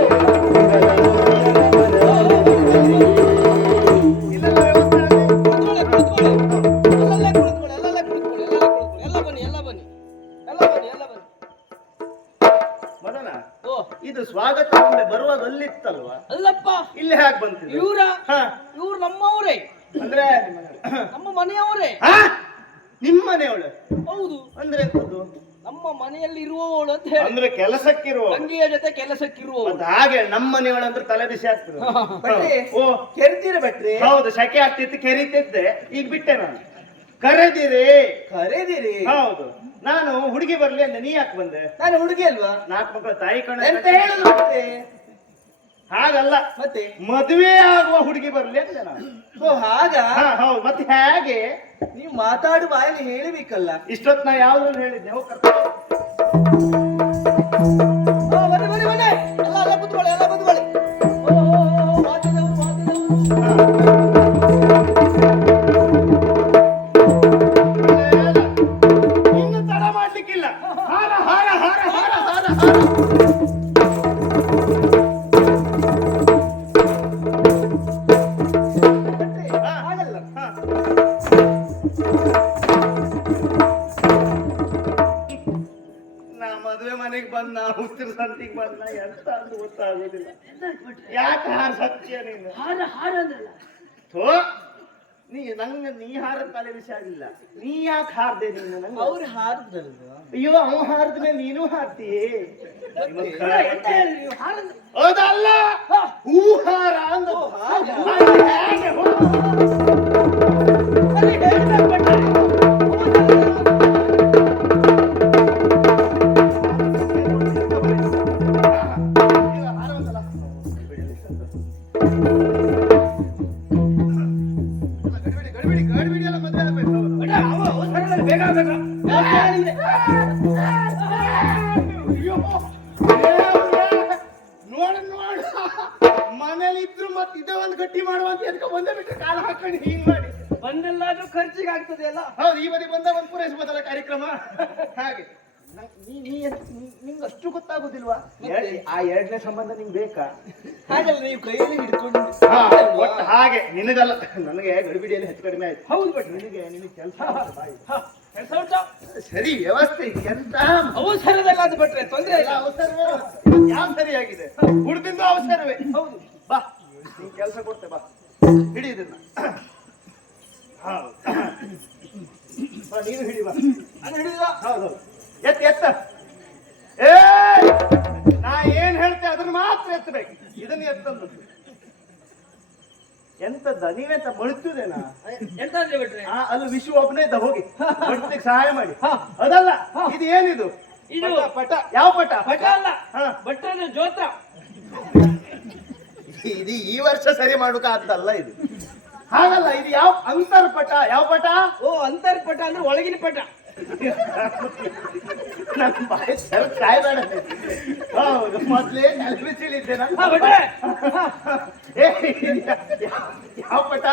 ಇಲ್ಲೆಲ್ಲ ವ್ಯವಸ್ಥೆ ಆಗಿದೆ. ಕುಳಿತುಕೊಳ್ಳಿ, ಕುಳಿತುಕೊಳ್ಳಿ. ಅಲ್ಲಲ್ಲೇ ಕುಳಿತುಕೊಳ್ಳಿ, ಅಲ್ಲಲ್ಲೇ ಕುಳಿತುಕೊಳ್ಳಿ, ಅಲ್ಲಲ್ಲೇ ಕುಳಿತುಕೊಳ್ಳಿ. ಎಲ್ಲ ಬನ್ನಿ, ಎಲ್ಲ ಬನ್ನಿ, ಎಲ್ಲ ಬನ್ನಿ, ಎಲ್ಲ ಬನ್ನಿ. ಮದನ ಓ ಇದು ಸ್ವಾಗತ ಒಮ್ಮೆ ಬರುವಾಗ ಅಲ್ಲಿತ್ತಲ್ವಾ? ಅಲ್ಲಪ್ಪ, ಇಲ್ಲಿ ಹೇಗೆ ಬಂತಿದೆ? ಇವರ ಹಾ ಇವ್ರು ನಮ್ಮವರೇ, ಅಂದ್ರೆ ನಮ್ಮ ಮನೆಯವರೇ. ಹಾ ನಿಮ್ಮ ಮನೆಯವಳು ಹೌದು, ಅಂದ್ರೆ ಎಂತದ್ದು? ನಮ್ಮ ಮನೆಯಲ್ಲಿ ಇರುವವಳು ಅಂತ ಹೇಳಿ. ಅಂದ್ರೆ ಕೆಲಸಕ್ಕಿರುವ ತಂಗಿಯ ಜೊತೆ ಕೆಲಸಕ್ಕಿರುವವಳು. ಮತ್ತೆ ಹಾಗೆ ನಮ್ಮ ಮನೆಯವಳು ಅಂದ್ರೆ ತಲೆ ಬಿಸಿ ಆಗ್ತದೆ. ಬಟ್ರಿ, ಓ ಕೆರ್ತೀರ ಬಟ್ರಿ? ಹೌದು, ಶಕೆ ಆಗ್ತಿತ್ತು, ಕೆರೀತಿದ್ದೆ, ಈಗ ಬಿಟ್ಟೆ ನಾನು. ಕರೆದಿರಿ? ಕರೆದಿರಿ? ಹೌದು. ನಾನು ಹುಡುಗಿ ಬರ್ಲಿ ಅಂದೆ, ನೀ ಯಾಕೆ ಬಂದೆ? ನಾನು ಹುಡುಗಿ ಅಲ್ವಾ? 4 ಮಕ್ಕಳ ತಾಯಿ ಕಣ. ಎಂತ ಹೇಳುದು ಮತ್ತೆ? ಹಾಗಲ್ಲ, ಮತ್ತೆ ಮದುವೆ ಆಗುವ ಹುಡುಗಿ ಬರ್ಲಿ ಅಂದೆ ನಾನು. ಓ ಹಾಗ? ಹಾ ಹೌದು. ಮತ್ತೆ ಹೇಗೆ ನೀವು ಮಾತಾಡುವ ಬಾಯಲ್ಲಿ ಹೇಳಬೇಕಲ್ಲ. ಇಷ್ಟೊತ್ತು ನಾ ಯಾವ್ದ್ರಲ್ಲಿ ಹೇಳಿದ್ದೆ? ಹೋಗ್ ಬನ್ನಿ ಬನ್ನಿ ಬನ್ನಿ, ಎಲ್ಲ ಎಲ್ಲ ಕೂತ್ಕೊಳ್ಳಿ, ಎಲ್ಲ ಕೂತ್ಕೊಳ್ಳಿ. ಓ ವಾದ್ಯದವರು, ವಾದ್ಯದವರು. ಇನ್ನು ತಡ ಮಾಡ್ಲಿಕ್ಕಿಲ್ಲ. ಹಾರ ಹಾರ ಹಾರ ಹಾರ ಹಾರ ಹಾರ. ಎಂತ ಅಂತ ಗೊತ್ತಾಗೋದಿಲ್ಲ. ಯಾಕೆ ಹಾರ ಸತ್ಯ ನೀನು? ಹಾರ ಅಂದ್ರಲ್ಲ ಥೋ, ನೀ ಹಾರ ತಲೆ ವಿಷಯ ಆಗಿಲ್ಲ. ನೀ ಯಾಕೆ ಹಾರ್ದೆ ನೀನು? ನಂಗೆ ಅವ್ರು ಹಾರದ್ರಲ್ವಾ? ಅಯ್ಯೋ, ಅವ ಹಾರದ ಮೇಲೆ ನೀನು ಹಾರ್ತೀಯೇ? ಎಂತ ಹೇಳಿದ್ರಿ ನೀವು? ಹಾರ ಅದಲ್ಲ, ಹೂಹಾರ ಅಂದ. ಸರಿ, ಹೇಳ್ಬೇಕು ಭಟ್ರೆ. ಬೇಗ ಆಗ್ಬೇಕು. ನೋಡು, ಮನೇಲಿ ಇದ್ರು ಮತ್ತೆ ಇದೇ ಒಂದು ಗಟ್ಟಿ ಮಾಡುವಂತ ಎದ್ಕ ಬಂದೇ ಬಿಟ್ಟು ಕಾಲ ಹಾಕೊಂಡು ಹಿಂಗ್ ಮಾಡಿ ಬಂದೆಲ್ಲಾದ್ರೂ ಖರ್ಚಿಗೆ ಆಗ್ತದೆ ಅಲ್ಲ. ಹೌದು. ಈ ಬದಿ ಬಂದ ಒಂದು ಪೂರೈಸಬಹುದಲ್ಲ ಕಾರ್ಯಕ್ರಮ. ಹಾಗೆ ನಿಂಗೆ ಅಷ್ಟು ಗೊತ್ತಾಗುದಿಲ್ವಾ? ಆ ಎರಡನೇ ಸಂಬಂಧ ನಿಂಗೆ ಬೇಕಾ? ಹಾಗಲ್ಲ, ನೀವು ಕೈಯಲ್ಲಿ ಹಿಡ್ಕೊಂಡು ಒಟ್ಟು ಹಾಗೆ ನಿನಗಲ್ಲ, ನನಗೆ ಗಡಿಬಿಡಿಯಲ್ಲಿ ಹೆಚ್ಚು ಕಡಿಮೆ ಆಯ್ತು. ಹೌದು ಬಟ್ ನಿನಗೆ ಕೆಲಸ ಕೆಲಸ ಉಂಟಾ? ಸರಿ, ವ್ಯವಸ್ಥೆ ಎಂತ ಅವಸರದಲ್ಲಿ ಅದು ಬಿಟ್ರೆ ತೊಂದ್ರೆ ಇಲ್ಲ. ಅವಸರವೇ ಯಾವ ಸರಿಯಾಗಿದೆ? ಹುಡುಗಿಂದು ಅವಸರವೇ. ಹೌದು. ಬಾ, ನೀನ್ ಕೆಲಸ ಕೊಡ್ತೆ, ಬಾ ಹಿಡಿ ಇದನ್ನ. ಹೌದು, ನೀನು ಹಿಡಿ, ಬಾ. ಅದು ಹಿಡಿದ. ಹೌದೌದು, ಎತ್ತ. ಏ, ನಾ ಏನ್ ಹೇಳ್ತೆ ಅದನ್ನ ಮಾತ್ರ ಎತ್ತಬೇಕು. ಇದನ್ನ ಎತ್ತಂದು ಎಂತದ್ದ? ನೀವೆಂತ ಮಳುತ್ತುದೇನಾ? ಎಂತ ಅಂದ್ರೆ ಬಿಟ್ರೆ ಅಲ್ಲಿ ವಿಶ್ವ ಒಬ್ಬನೇ ಇದ್ದ, ಹೋಗಿ ಬಡ್ತಿಗೆ ಸಹಾಯ ಮಾಡಿ. ಅದಲ್ಲ, ಇದು ಏನಿದು? ಇದು ಪಟ. ಯಾವ ಪಟ? ಪಟ ಅಲ್ಲ, ಹಾ. ಬಟ್ ಅಂದ್ರೆ ಜೋತ್ರ. ಇದು ಈ ವರ್ಷ ಸರಿ ಮಾಡೋಕ ಅಂತಲ್ಲ ಇದು. ಹಾಗಲ್ಲ, ಇದು ಯಾವ ಅಂತರ್ಪಟ? ಯಾವ ಪಟ? ಓ, ಅಂತರ್ಪಟ ಅಂದ್ರೆ ಒಳಗಿನ ಪಟ. ನನ್ನ ಬಾಯಿ ಸಾಯ್ಬೇಡ. ಹೌದು, ಮೊದ್ಲೇ ಬಿಸಿಲಿದ್ದೇನ? ಯಾವ ಪಟ?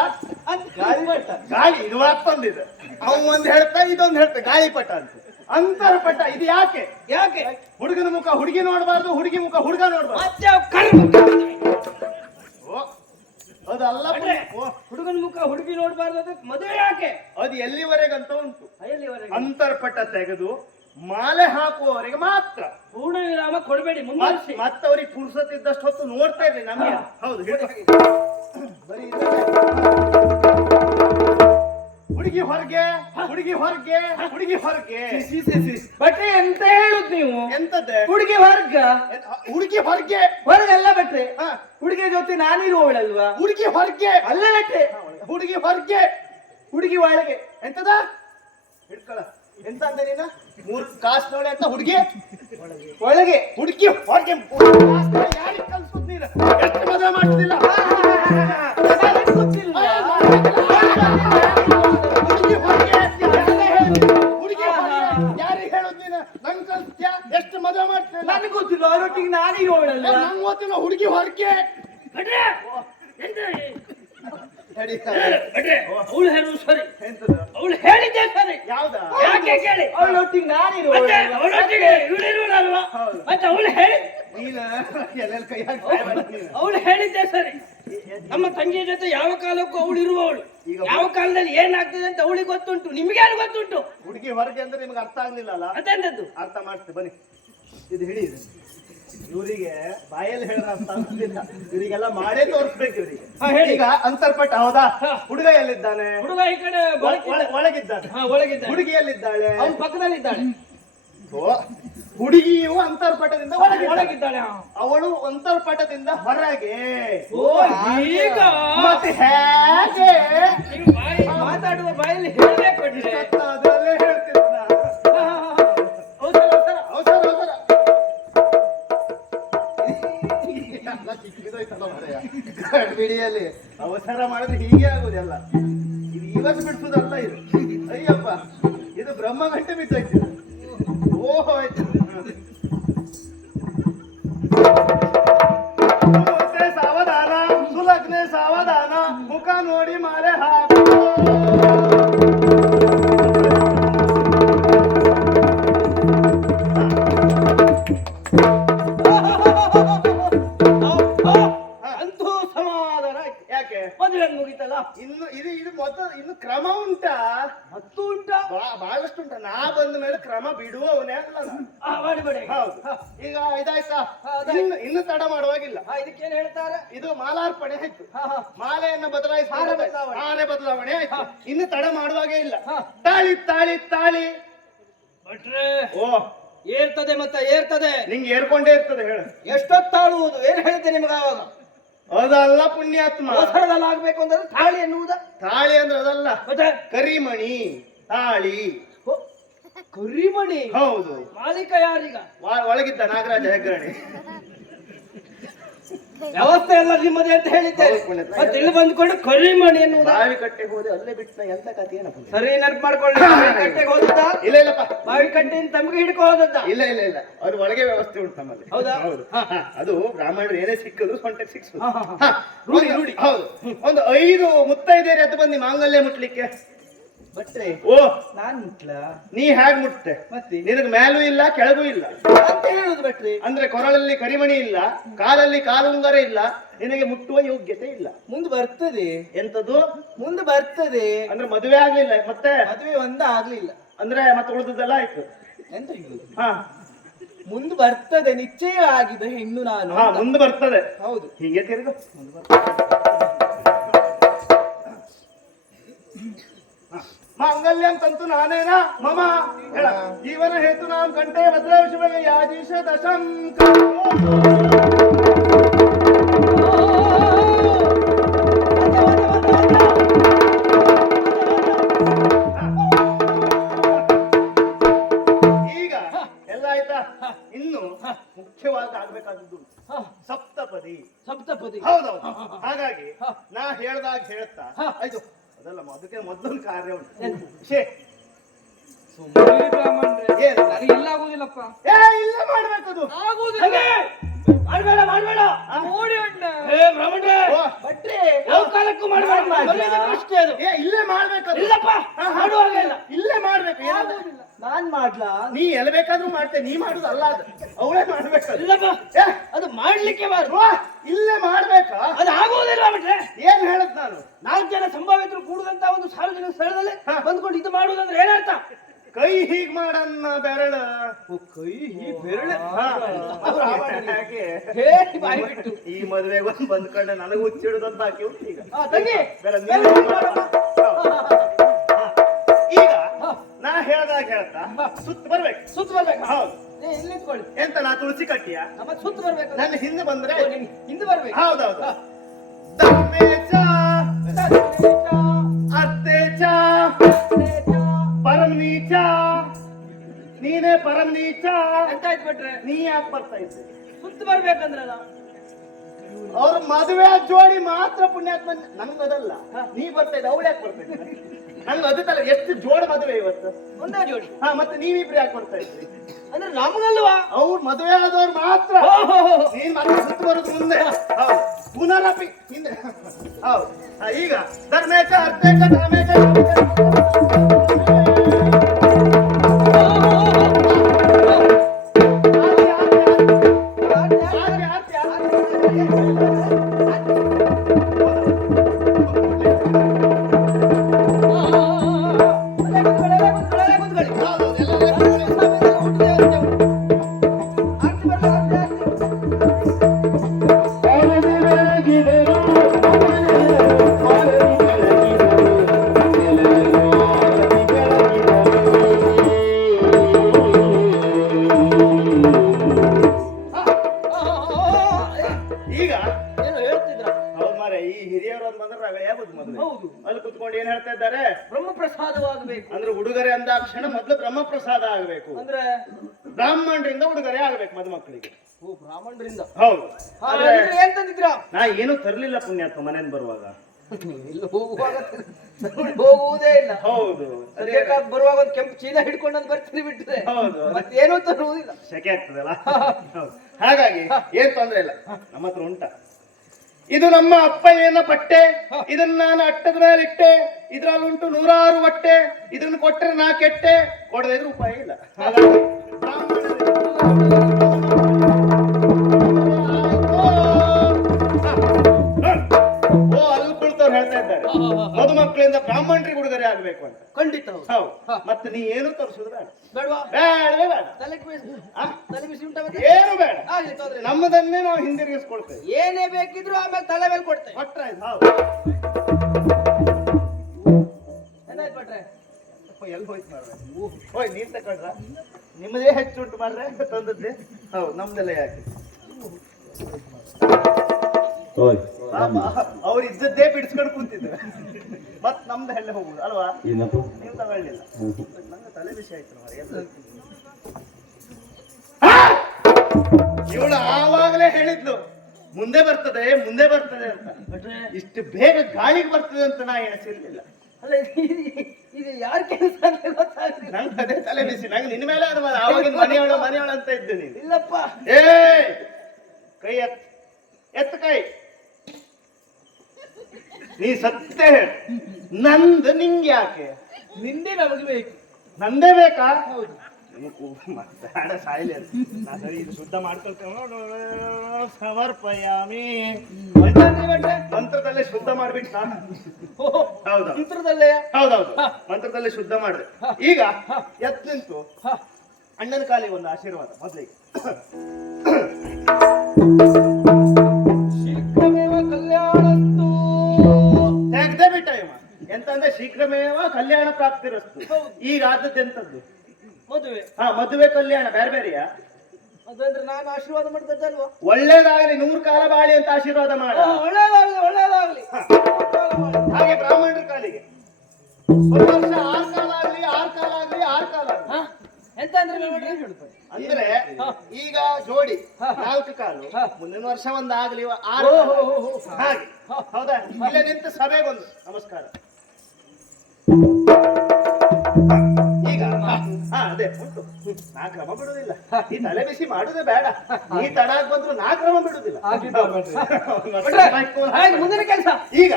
ಗಾಳಿ ಪಟ. ಗಾಳಿ. ಇದು ಮತ್ತೊಂದಿದೆ. ಅವ್ ಒಂದ್ ಹೇಳ್ತಾ, ಇದೊಂದು ಹೇಳ್ತಾ, ಗಾಳಿಪಟ ಅಂತ. ಅಂತರ್ಪಟ. ಇದು ಯಾಕೆ? ಯಾಕೆ? ಹುಡುಗನ ಮುಖ ಹುಡುಗಿ ನೋಡಬಾರ್ದು, ಹುಡುಗಿ ಮುಖ ಹುಡುಗ ನೋಡಬಾರ್ದು. ಮತ್ತೆ ಅವ್ ಕರ್ಮ. ಓ, ಅದಲ್ಲ. ಹುಡುಗನ ಮುಖ ಹುಡುಗಿ ನೋಡ್ಬಾರ್ದು ಅಂದ್ರೆ ಮದುವೆ ಯಾಕೆ? ಅದು ಎಲ್ಲಿವರೆಗಂತ ಉಂಟು. ಎಲ್ಲಿವರೆಗೆ? ಅಂತರ್ಪಟ ತೆಗೆದು ಮಾಲೆ ಹಾಕುವವರೆಗೆ ಮಾತ್ರ. ಪೂರ್ಣ ವಿರಾಮ ಕೊಡಬೇಡಿ, ಮುಂದುವರಿಸಿ. ಮತ್ತವ್ರಿಗೆ ಪುರುಸತ್ತಿದ್ದಷ್ಟು ಹೊತ್ತು ನೋಡ್ತಾ ಇರ್ಲಿ ನಮಗೆ. ಹೌದು, ಬರೀ ಹುಡುಗಿ ಹೊರಗೆ, ಹುಡುಗಿ ಹೊರಗೆ, ಹುಡುಗಿ ಹೊರಗೆ. ಬಟ್ರೆ ಎಂತ ಹೇಳುದು ನೀವು? ಎಂತದ್ದೆ? ಹುಡುಗಿ ವರ್ಗ. ಹುಡುಗಿ ಹೊರಗೆ. ಹೊರಗಲ್ಲ ಬಟ್ರೆ, ಹುಡುಗಿ ಜೊತೆ ನಾನಿರುವವಳಲ್ವಾ? ಹುಡುಗಿ ಹೊರಗೆ ಅಲ್ಲ ಬಟ್ರೆ, ಹುಡುಗಿ ಹೊರಗೆ, ಹುಡುಗಿ ಒಳಗೆ. ಎಂತದ? ಹಿಡ್ಕೊಳ. ಎಂತ ಅಂದೆ ನೀನ? 3 ಕಾಸು ನೋಡಿ ಅಂತ ಹುಡುಗಿ ಒಳಗೆ. ಹುಡುಗಿ ಹೊರಗೆ. ಯಾರಿಗೆ ಕಲ್ಸುದ್ ನೀನು? ಎಷ್ಟು ಮದುವೆ ಮಾಡ್ತಿಲ್ಲ? ಹುಡುಗಿ ಹೊರಗೆ, ಹುಡುಗಿ ಯಾರಿಗೆ ಹೇಳುದ್ ನೀನು? ನಂಗೆ ಕಲ್ಸ್ತ್ಯಾ? ಎಷ್ಟು ಮದುವೆ ಮಾಡ್ತಿಲ್ಲ? ನನಗೆ ಗೊತ್ತಿಲ್ಲ, ಅವರೊಟ್ಟಿಗೆ ನಾನಿರುವವಳಲ್ಲ. ನಂಗೆ ಗೊತ್ತಿಲ್ಲ. ಹುಡುಗಿ ಹೊರಗೆ. ಬಟ್ರೆ ಎಂತ? ಅವಳು ಹೇಳುದು ಸರಿ, ಅವಳು ಹೇಳಿದ್ದೆ ಸರಿ. ಯಾವ್ದಾ? ಯಾಕೆ ಕೇಳಿ? ಅವಳೊಟ್ಟಿಗೆ ನಾನಿರುವವಳಲ್ವಾ? ಮತ್ತೆ ಅವಳು ಹೇಳಿ, ನೀನ ಎಲ್ಲೆಲ್ಲ ಕೈ ಹಾಕಿ ಅವಳು ಹೇಳಿದ್ದೆ ಸರಿ. ನಮ್ಮ ತಂಗಿಯ ಜೊತೆ ಯಾವ ಕಾಲಕ್ಕೂ ಅವಳು ಇರುವವಳು. ಯಾವ ಕಾಲದಲ್ಲಿ ಏನಾಗ್ತದೆ ಅಂತ ಅವಳಿಗೆ ಗೊತ್ತುಂಟು, ನಿಮ್ಗೇನು ಗೊತ್ತುಂಟು? ಹುಡುಗಿ ಹೊರಗೆ ಅಂದ್ರೆ ನಿಮ್ಗೆ ಅರ್ಥ ಆಗ್ಲಿಲ್ಲ ಅಲ್ಲ? ಅದೆಂದದ್ದು? ಅರ್ಥ ಮಾಡ್ತೇವೆ, ಬನ್ನಿ. ಇದು ಹಿಡಿ. ಇವರಿಗೆ ಬಾಯಲ್ಲಿ ಹೇಳಿದ ಅರ್ಥ ಆಗುದಿಲ್ಲ, ಇವರಿಗೆಲ್ಲ ಮಾಡೇ ತೋರಿಸ್ಬೇಕು ಇವ್ರಿಗೆ. ಹೇಳಿ. ಈಗ ಅಂತರ್ಪಟ್ಟ. ಹೌದಾ? ಹುಡುಗ ಎಲ್ಲಿದ್ದಾನೆ? ಹುಡುಗ ಈ ಕಡೆ ಒಳಗಿದ್ದಾನೆ. ಒಳಗಿದ್ದಾನೆ. ಹುಡುಗಿ ಎಲ್ಲಿದ್ದಾಳೆ? ಅವನ ಪಕ್ಕದಲ್ಲಿದ್ದಾಳೆ. ಹುಡುಗಿಯು ಅಂತರ್ಪಟದಿಂದ ಒಳಗಿದ್ದಾಳೆ. ಅವಳು ಅಂತರ್ಪಟದಿಂದ ಹೊರಗೆ. ಓ, ಈಗ ಮತ್ತೆ ಹೇಗೆ? ನೀವು ಮಾತಾಡುವ ಬಾಯಲ್ಲಿ ಹೇಳಬೇಕು. ಅದರಲ್ಲೇ ಹೇಳ್ತಿದ್ದ. ಬಿಡಿಯಲ್ಲಿ ಅವಸರ ಮಾಡಿದ್ರೆ ಹೀಗೆ ಆಗುದೆಲ್ಲ. ಇದು ಇವತ್ತು ಬಿಡಿಸುದಲ್ಲ ಇದು. ಅಯ್ಯಪ್ಪ, ಇದು ಬ್ರಹ್ಮ ಗಂಟೆ ಬಿದ್ದೋಯ್ತು. ಓಹೋ, ಆಯ್ತು. ಸಾವಧಾನ, ಸುಲಗ್ನೆ ಸಾವಧಾನ, ಮುಖ ನೋಡಿ ಮಾಲೆ ಹಾಕು. ಯಾಕೆ ಮದುವೆ ಮುಗಿತಲ್ಲ. ಇನ್ನು ಇದು ಮೊದಲು ಇನ್ನು ಕ್ರಮ ಉಂಟಾ? ಹತ್ತು ಉಂಟಾ? ಬಹಳಷ್ಟು ಉಂಟಾ? ನಾ ಬಂದ ಮೇಲೆ ಕ್ರಮ ಬಿಡುವವನೇ ಅಲ್ಲ ನಾನು. ಮಾಡಿಬೇಡಿ. ಹೌದು. ಈಗ ಇದಾಯ್ತಾ? ಇನ್ನು ತಡ ಮಾಡುವಾಗಿಲ್ಲ. ಇದಕ್ಕೇನು ಹೇಳ್ತಾರೆ? ಇದು ಮಾಲಾರ್ಪಣೆ ಆಯ್ತು. ಮಾಲೆಯನ್ನು ಬದಲಾಯಿಸಿ ಬದಲಾವಣೆ. ಹಾರೆ ಬದಲಾವಣೆ ಆಯ್ತು. ಇನ್ನು ತಡ ಮಾಡುವಾಗೇ ಇಲ್ಲ. ತಾಳಿ ತಾಳಿ ತಾಳಿ ಭಟ್ರೆ, ಓ ಏರ್ತದೆ ಮತ್ತೆ ಏರ್ತದೆ. ನಿಂಗೆ ಏರ್ಕೊಂಡೇ ಇರ್ತದೆ. ಹೇಳು ಎಷ್ಟೊತ್ತಾಳುವುದು? ಏನ್ ಹೇಳಿದ್ದೆ ನಿಮ್ಗೆ ಆವಾಗ? ಅದಲ್ಲ ಪುಣ್ಯಾತ್ಮ. ಅವಸರದಲ್ಲಿ ಆಗ್ಬೇಕು ಅಂದ್ರೆ ತಾಳಿ ಎನ್ನುವುದ? ತಾಳಿ ಅಂದ್ರೆ ಅದಲ್ಲ, ಮತ್ತೆ ಕರಿಮಣಿ ತಾಳಿ. ಕರಿಮಣಿ. ಹೌದು. ಮಾಲೀಕ ಯಾರೀಗ? ಒಳಗಿದ್ದ ನಾಗರಾಜ ಹೆಗ್ಗರಣಿ. ವ್ಯವಸ್ಥೆ ಎಲ್ಲ ನಿಮ್ಮದೇ ಅಂತ ಹೇಳಿದ್ದೇನೆ. ಹೌದು ಪುಣ್ಯಾತ್ಮ. ಮತ್ತೆ ಇಲ್ಲಿ ಬಂದ್ಕೊಂಡು ಕರಿಮಣಿ ಎನ್ನುವುದ? ಬಾವಿ ಕಟ್ಟೆ ಹೋದೆ ಅಲ್ಲೇ ಬಿಟ್ಟ ಎಂತ ಕಥೆ ಏನಪ್ಪ? ಸರಿ ನೆನಪು ಮಾಡ್ಕೊಳ್ಳಿ. ಬಾವಿ ಕಟ್ಟೆಗೆ ಹೋದದ್ದ? ಇಲ್ಲ ಇಲ್ಲಪ್ಪ. ಬಾವಿ ಕಟ್ಟೆಯಿಂದ ತಮ್ಗೆ ಹಿಡ್ಕೊ ಹೋದದ್ದ? ಇಲ್ಲ ಇಲ್ಲ ಇಲ್ಲ, ಅವ್ರ ಒಳಗೆ ವ್ಯವಸ್ಥೆ ಉಂಟು ನಮ್ಮಲ್ಲಿ. ಹೌದಾ? ಹೌದು. ಅದು ಬ್ರಾಹ್ಮಣರು ಏನೇ ಸಿಕ್ಕಿದ್ರು ಸೊಂಟಕ್ಕೆ ಸಿಕ್ಸು. ರೂಢಿ ರೂಢಿ. ಹೌದು. ಒಂದು 5 ಮುತ್ತೈದೆಯರು ಎದ್ದು ಬಂದಿ ಮಾಂಗಲ್ಯ ಮುಟ್ಲಿಕ್ಕೆ. ಭಟ್ರೆ, ಓ ನಾನ್ ಮುಟ್ಲ? ನೀ ಹೇಗ್ ಮುಟ್ತೆ? ಮತ್ತೆ ನಿನಗೆ ಮೇಲೂ ಇಲ್ಲ ಕೆಳಗೂ ಇಲ್ಲ ಅಂತ ಹೇಳುದು ಭಟ್ರೆ. ಅಂದ್ರೆ ಕೊರಳಲ್ಲಿ ಕರಿಮಣಿ ಇಲ್ಲ, ಕಾಲಲ್ಲಿ ಕಾಲುಂಗರ ಇಲ್ಲ, ನಿನಗೆ ಮುಟ್ಟುವ ಯೋಗ್ಯತೆ ಇಲ್ಲ. ಮುಂದೆ ಬರ್ತದೆ. ಎಂತದ್ದು? ಮುಂದೆ ಬರ್ತದೆ ಅಂದ್ರೆ ಮದುವೆ ಆಗ್ಲಿಲ್ಲ ಮತ್ತೆ? ಮದುವೆ ಒಂದ ಆಗ್ಲಿಲ್ಲ ಅಂದ್ರೆ ಮತ್ತೆ ಉಳಿದದ್ದೆಲ್ಲ ಆಯ್ತು. ಎಂತ ಹೇಳುದು? ಹಾ ಮುಂದೆ ಬರ್ತದೆ. ನಿಶ್ಚಯ ಆಗಿದೆ ಹೆಣ್ಣು ನಾನು. ಹಾ ಮುಂದೆ ಬರ್ತದೆ. ಹೌದು. ಹೀಗೆ ತಿರುಗು. ಮಾಂಗಲ್ಯಂ ತಂತು ನಾನೇನ ಮಮ ಹೇಳ ಜೀವನ ಹೇತು ನಾಂ ಕಂಠೆ ಭದ್ರ ಶಿವಯ ಯಾದೀಶ ದಶಂ ಈಗ ಎಲ್ಲ ಆಯ್ತಾ? ಇನ್ನು ಮುಖ್ಯವಾಗಿ ಆಗ್ಬೇಕಾದದ್ದು ಸಪ್ತಪದಿ. ಸಪ್ತಪದಿ. ಹೌದೌದು. ಹಾಗಾಗಿ ನಾ ಹೇಳ್ದಾಗ ಹೇಳ್ತಾ ಆಯ್ತು. ಅದಲ್ಲ, ಅದಕ್ಕೆ ಮೊದಲೊಂದು ಕಾರ್ಯ ಉಂಟು. ಶೇ ಏನು? ನನಗೆ ಇಲ್ಲ ಆಗುದಿಲ್ಲಪ್ಪ. ಇಲ್ಲ ಮಾಡ್ಬೇಕದು. ಆಗುದಿಲ್ಲ. ಮಾಡ್ಬೇಡ ಮಾಡ್ಬೇಡ. ನೋಡಿ ಅಣ್ಣ. ಭಟ್ರೆ, ಯಾವ ಕಾಲಕ್ಕೂ ಮಾಡ್ಬೇಡ. ಅಷ್ಟೇ ಅದು. ಇಲ್ಲೇ ಮಾಡ್ಬೇಕದು. ಇಲ್ಲಪ್ಪ, ಮಾಡುವಾಗ ಇಲ್ಲ. ಇಲ್ಲೇ ಮಾಡ್ಬೇಕು. ಆಗುದಿಲ್ಲ. ನಾನ್ ಮಾಡ್ಲಾ? ನೀ ಎಲ್ಲಿ ಬೇಕಾದ್ರೂ ಮಾಡ್ತೇ, ನೀ ಮಾಡುದು ಅಲ್ಲ ಅದು, ಅವಳೇ ಮಾಡ್ಬೇಕು. ಇಲ್ಲಪ್ಪ, ಅದು ಮಾಡ್ಲಿಕ್ಕೆ ಬಾರು. ಇಲ್ಲೇ ಮಾಡ್ಬೇಕಾ? ಅದು ಆಗುವುದಿಲ್ಲ ಭಟ್ರೆ. ಏನ್ ಹೇಳದ್ ನಾನು? 4 ಜನ ಸಂಭಾವ್ಯತರು ಕೂಡುದಂತ ಒಂದು ಸಾರ್ವಜನಿಕ ಸ್ಥಳದಲ್ಲಿ ಬಂದ್ಕೊಂಡು ಇದು ಮಾಡುವುದಂದ್ರೆ ಏನರ್ಥ? ಕೈ ಹೀಗ್ ಮಾಡನ್ನ ಬೆರಳ. ಕೈ ಬೆರಳು. ಹಾಗೆ ಹೇಳಿ ಬಾಯಿ ಬಿಟ್ಟು. ಈ ಮದುವೆಗೆ ಬಂದ್ಕೊಂಡೆ ನನಗೆ ಹುಚ್ಚಿಡುದಂತ ಹಾಕಿ ಉಂಟು ಈಗ. ತಂಗಿ ಬೇರೆ ನೀನು ಈಗ ನಾ ಹೇಳ್ದಾಗ ಹೇಳ್ತಾ ಸುತ್ತ ಬರ್ಬೇಕು. ಸುತ್ತ ಬರ್ಬೇಕು. ಹೌದು. ಇಲ್ಲಿ ನಿಂತ್ಕೊಳ್ಳಿ. ಎಂತ ನಾ ತುಳಸಿ ಕಟ್ಟಿಯ? ನಮ್ಮ ಸುತ್ತ ಬರ್ಬೇಕು. ನನ್ನ ಹಿಂದೆ ಬಂದ್ರೆ ಹಿಂದೆ ಬರ್ಬೇಕು. ಹೌದೌದು. ಧರ್ಮೇಚ ಅತ್ತೇಚ ಪರಂ ನೀಚ. ನೀನೇ ಪರಂ ನೀಚ. ಎಂತ ಆಯ್ತು ಭಟ್ರೆ? ನೀ ಯಾಕೆ ಬರ್ತಾ ಇದ್ದೆ? ಸುತ್ತ ಬರ್ಬೇಕಂದ್ರಲ್ಲ. ಅವ್ರ ಮದುವೆ ಜೋಡಿ ಮಾತ್ರ ಪುಣ್ಯಾತ್ಮ. ನಂಗದಲ್ಲ, ನೀ ಬರ್ತಾ ಇದ್ದ, ಅವಳು ಯಾಕೆ ಬರ್ತಾ ಇದ್ದ? ನಂಗೆ ಅದಕ್ಕಲ್ಲ. ಎಷ್ಟು ಜೋಡ ಮದುವೆ ಇವತ್ತು? ಒಂದೇ ಜೋಡಿ. ಮತ್ತೆ ನೀವಿಬ್ರು ಯಾಕೆ ಬರ್ತಾ ಇದ್ರಿ? ಅಂದ್ರೆ ನಮಗಲ್ವಾ? ಅವ್ರು ಮದುವೆ ಆದವ್ರು ಮಾತ್ರ. ನೀನ್ ಮತ್ತೆ ಸುತ್ತ ಬರೋದು ಮುಂದೆ. ಹೌದು. ಪುನರಪಿ ಹಿಂದೆ. ಹೌದು. ಈಗ ಧರ್ಮೇಚ ಅರ್ಥೇಚ ಕಾಮೇಚ ಈಗ ಏನು ಹೇಳ್ತಿದ್ರ? ಹೌದು ಮಾರೆ. ಈ ಹಿರಿಯರು ಅಂತ ಬಂದ್ರೆ ರಗಳೆ ಆಗುದು ಮದುವೆ. ಹೌದು. ಅಲ್ಲಿ ಕುತ್ಕೊಂಡು ಏನ್ ಹೇಳ್ತಾ ಇದ್ದಾರೆ? ಬ್ರಹ್ಮ ಪ್ರಸಾದವಾಗಬೇಕು. ಅಂದ್ರೆ ಉಡುಗೊರೆ ಅಂದಾಕ್ಷಣ ಮೊದಲು ಬ್ರಹ್ಮ ಪ್ರಸಾದ ಆಗಬೇಕು. ಅಂದ್ರೆ ಬ್ರಾಹ್ಮಣರಿಂದ ಉಡುಗೊರೆ ಆಗಬೇಕು ಮದುಮಕ್ಕಳಿಗೆ. ಓ, ಬ್ರಾಹ್ಮಣರಿಂದ. ಹೌದು. ಆದ್ರೆ ಏನ್ ತಂದಿದ್ರ? ನಾ ಏನು ತರ್ಲಿಲ್ಲ ಪುಣ್ಯಾತ್ಮ ಮನೆಯಿಂದ ಬರುವಾಗ. ಇಲ್ಲ, ಹೋಗುವಾಗ ಹೋಗುವುದೇ ಇಲ್ಲ. ಹೌದು. ಅದೇ ಸದ್ಯಕ್ಕೆ ಬರುವಾಗ ಒಂದು ಕೆಂಪು ಚೀಲ ಹಿಡ್ಕೊಂಡು ಬರ್ತೀನಿ ಬಿಟ್ಟಿದೆ. ಹೌದು. ಮತ್ತೇನು ತರುವುದಿಲ್ಲ. ಶೆಕೆ ಆಗ್ತದಲ್ಲ. ಹೌದು. ಹಾಗಾಗಿ ಏನ್ ತೊಂದ್ರೆ ಇಲ್ಲ, ನಮ್ಮ ಹತ್ರ ಉಂಟ. ಇದು ನಮ್ಮ ಅಪ್ಪಯ್ಯನ ಪಟ್ಟೆ. ಇದನ್ನ ನಾನು ಅಟ್ಟದ ಮೇಲೆ ಇಟ್ಟೆ. ಇದ್ರಲ್ಲಿ ಉಂಟು 106 ಬಟ್ಟೆ. ಇದನ್ನು ಕೊಟ್ಟರೆ ನಾ ಕೆಟ್ಟೆ, ಕೊಡದೇ ಇದ್ರೆ ಉಪಾಯ ಇಲ್ಲ. ಹಾಗಾಗಿ ಓ ಅಲ್ಪ ದೊಡ್ಡವರು ಹೇಳ್ತಾ ಇದ್ದಾರೆ ಮದುಮಕ್ಕಳಿಂದ ಬ್ರಾಹ್ಮಣರಿಗೆ ಉಡುಗೊರೆ ಆಗ್ಬೇಕು ಅಂತ. ಖಂಡಿತ ಹೌದು. ಹೌದು. ಮತ್ತೆ ನೀ ಏನು ತೋರಿಸುದು ಬೇಡ. ಬೇಡವಾ? ಬೇಡವೇ ಬೇಡ. ತಲೆ ಬಿಸಿ ಉಂಟ ಮತ್ತೆ? ಏನು ಬೇಡ. ಆಗ್ಲಿ ತೊಂದ್ರೆ ಇಲ್ಲ. ನಮ್ಮದನ್ನೇ ನಾವು ಹಿಂದಿರುಗಿಸ್ಕೊಳ್ತೇವೆ. ಏನೇ ಬೇಕಿದ್ರು ಆಮೇಲೆ ತಲೆ ಮೇಲೆ ಕೊಡ್ತೇವೆ. ಕೊಟ್ರೆ ಆಯ್ತು. ಹೌದು. ಏನಾಯ್ತು ಭಟ್ರೆ? ಅಪ್ಪ ಎಲ್ಲಿ ಹೋಯ್ತು ಮಾರ್ರೆ? ಹೋಯ್ ನೀನ್ ತಕೊಂಡ್ರ? ನಿಮ್ಮದೇ ಹೆಚ್ಚು ಉಂಟು ಮಾರ್ರೆ ತಂದದ್ದೇ. ಹೌದು ನಮ್ದೆಲ್ಲ ಯಾಕೆ? ಅವ್ರು ಇದ್ದದ್ದೇ ಬಿಡಿಸ್ಕೊಂಡು ಕೂತಿದ್ರು. ಮತ್ ನಮ್ದು ಹೆಳ್ಳೆ ಹೋಗುದು ಅಲ್ವಾ? ನೀವು ತಗೊಳ್ಳಿಲ್ಲ. ನಂಗೆ ತಲೆ ಬಿಸಿ ಆಯ್ತು ಮಾರ್ರೆ. ಇವಳು ಆವಾಗಲೇ ಹೇಳಿದ್ಲು ಮುಂದೆ ಬರ್ತದೆ ಮುಂದೆ ಬರ್ತದೆ ಅಂತ. ಇಷ್ಟು ಬೇಗ ಗಾಳಿಗೆ ಬರ್ತದೆ ಅಂತ ನಾ ಎಣಿಸಿರ್ಲಿಲ್ಲ. ಅಲ್ಲ ಇದು ಯಾರ ಕೆಲಸ ಅಂತ ಗೊತ್ತಾಗ್ತಿಲ್ಲ. ನಂಗೆ ಅದೇ ತಲೆ ಬಿಸಿ. ನಂಗೆ ನಿನ್ನ ಮೇಲೆ ಅನುಮಾನ. ಆವಾಗಿನ ಮನೆಯವಳು ಅಂತ ಇದ್ದೆ ನೀನು. ಇಲ್ಲಪ್ಪ. ಏ ಕೈ ಎತ್ತ ಕೈ. ನೀ ಸತ್ಯ ಹೇಳ. ನಂದು ನಿಂಗೆ ಯಾಕೆ? ನಿಂದೆ ನಮಗೆ ಬೇಕು. ನಂದೇ ಬೇಕಾ? ಬೇಡ ಸಾಯಿಲೆ. ನಾ ಸರಿ ಇದು ಶುದ್ಧ ಮಾಡ್ಕೊಳ್ತೇವೆ. ಸಮರ್ಪಯಾಮಿ ಮಂತ್ರದಲ್ಲೇ ಶುದ್ಧ ಮಾಡ್ಬಿಟ್ಟು ನಾನು. ಹೌದಾ? ಚಿತ್ರದಲ್ಲೇ? ಹೌದೌದು ಮಂತ್ರದಲ್ಲೇ ಶುದ್ಧ ಮಾಡಿದೆ. ಈಗ ಎತ್ ನಿಂತು ಅಣ್ಣನ ಕಾಲಿಗೆ ಒಂದು ಆಶೀರ್ವಾದ ಮೊದಲಿಗೆ. ಶೀಘ್ರಮೇವ ಕಲ್ಯಾಣಸ್ತು. ತೆಗ್ದೇ ಬಿಟ್ಟ ಇವ. ಎಂತಂದ್ರೆ ಶೀಘ್ರಮೇವ ಕಲ್ಯಾಣ ಪ್ರಾಪ್ತಿರಸ್ತು. ಈಗ ಆದದ್ದು ಎಂತದ್ದು? ಮದುವೆ. ಮದುವೆ ಕಲ್ಯಾಣ ಬೇರೆ ಬೇರೆಯಾ? ಅದಂದ್ರೆ ನಾನು ಆಶೀರ್ವಾದ ಮಾಡ್ತದ್ದಲ್ವಾ? ಒಳ್ಳೇದಾಗಲಿ 100 ಕಾಲ ಬಾಳಿ ಅಂತ ಆಶೀರ್ವಾದ ಮಾಡ. ಒಳ್ಳೇದಾಗ್ಲಿ ಒಳ್ಳೇದಾಗ್ಲಿ. ಹಾಗೆ ಬ್ರಾಹ್ಮಣರ ಕಾಲಿಗೆ ಒಂದು ವರ್ಷ 6 ಕಾಲ ಆಗ್ಲಿ 6 ಕಾಲ ಆಗ್ಲಿ 6 ಕಾಲ ಆಗ್ಲಿ. ಎಂತ ಅಂದ್ರೆ ಅಂದ್ರೆ ಈಗ ಜೋಡಿ 4 ಕಾಲು, ಮುಂದಿನ ವರ್ಷ ಒಂದು ಆಗ್ಲಿ 6 ಹಾಗೆ. ಹೌದಾ? ಇಲ್ಲೇ ನಿಂತು ಸಭೆಗೊಂದು ನಮಸ್ಕಾರ. ಈಗ ಅದೇ ಉಂಟು. ನಾ ಕ್ರಮ ಬಿಡುದಿಲ್ಲ. ಈ ತಲೆ ಬಿಸಿ ಮಾಡುದೇ ಬೇಡ. ನೀ ತಡ ಬಂದ್ರು ನಾ ಕ್ರಮ ಬಿಡುದಿಲ್ಲ. ಮುಂದಿನ ಕೆಲಸ. ಈಗ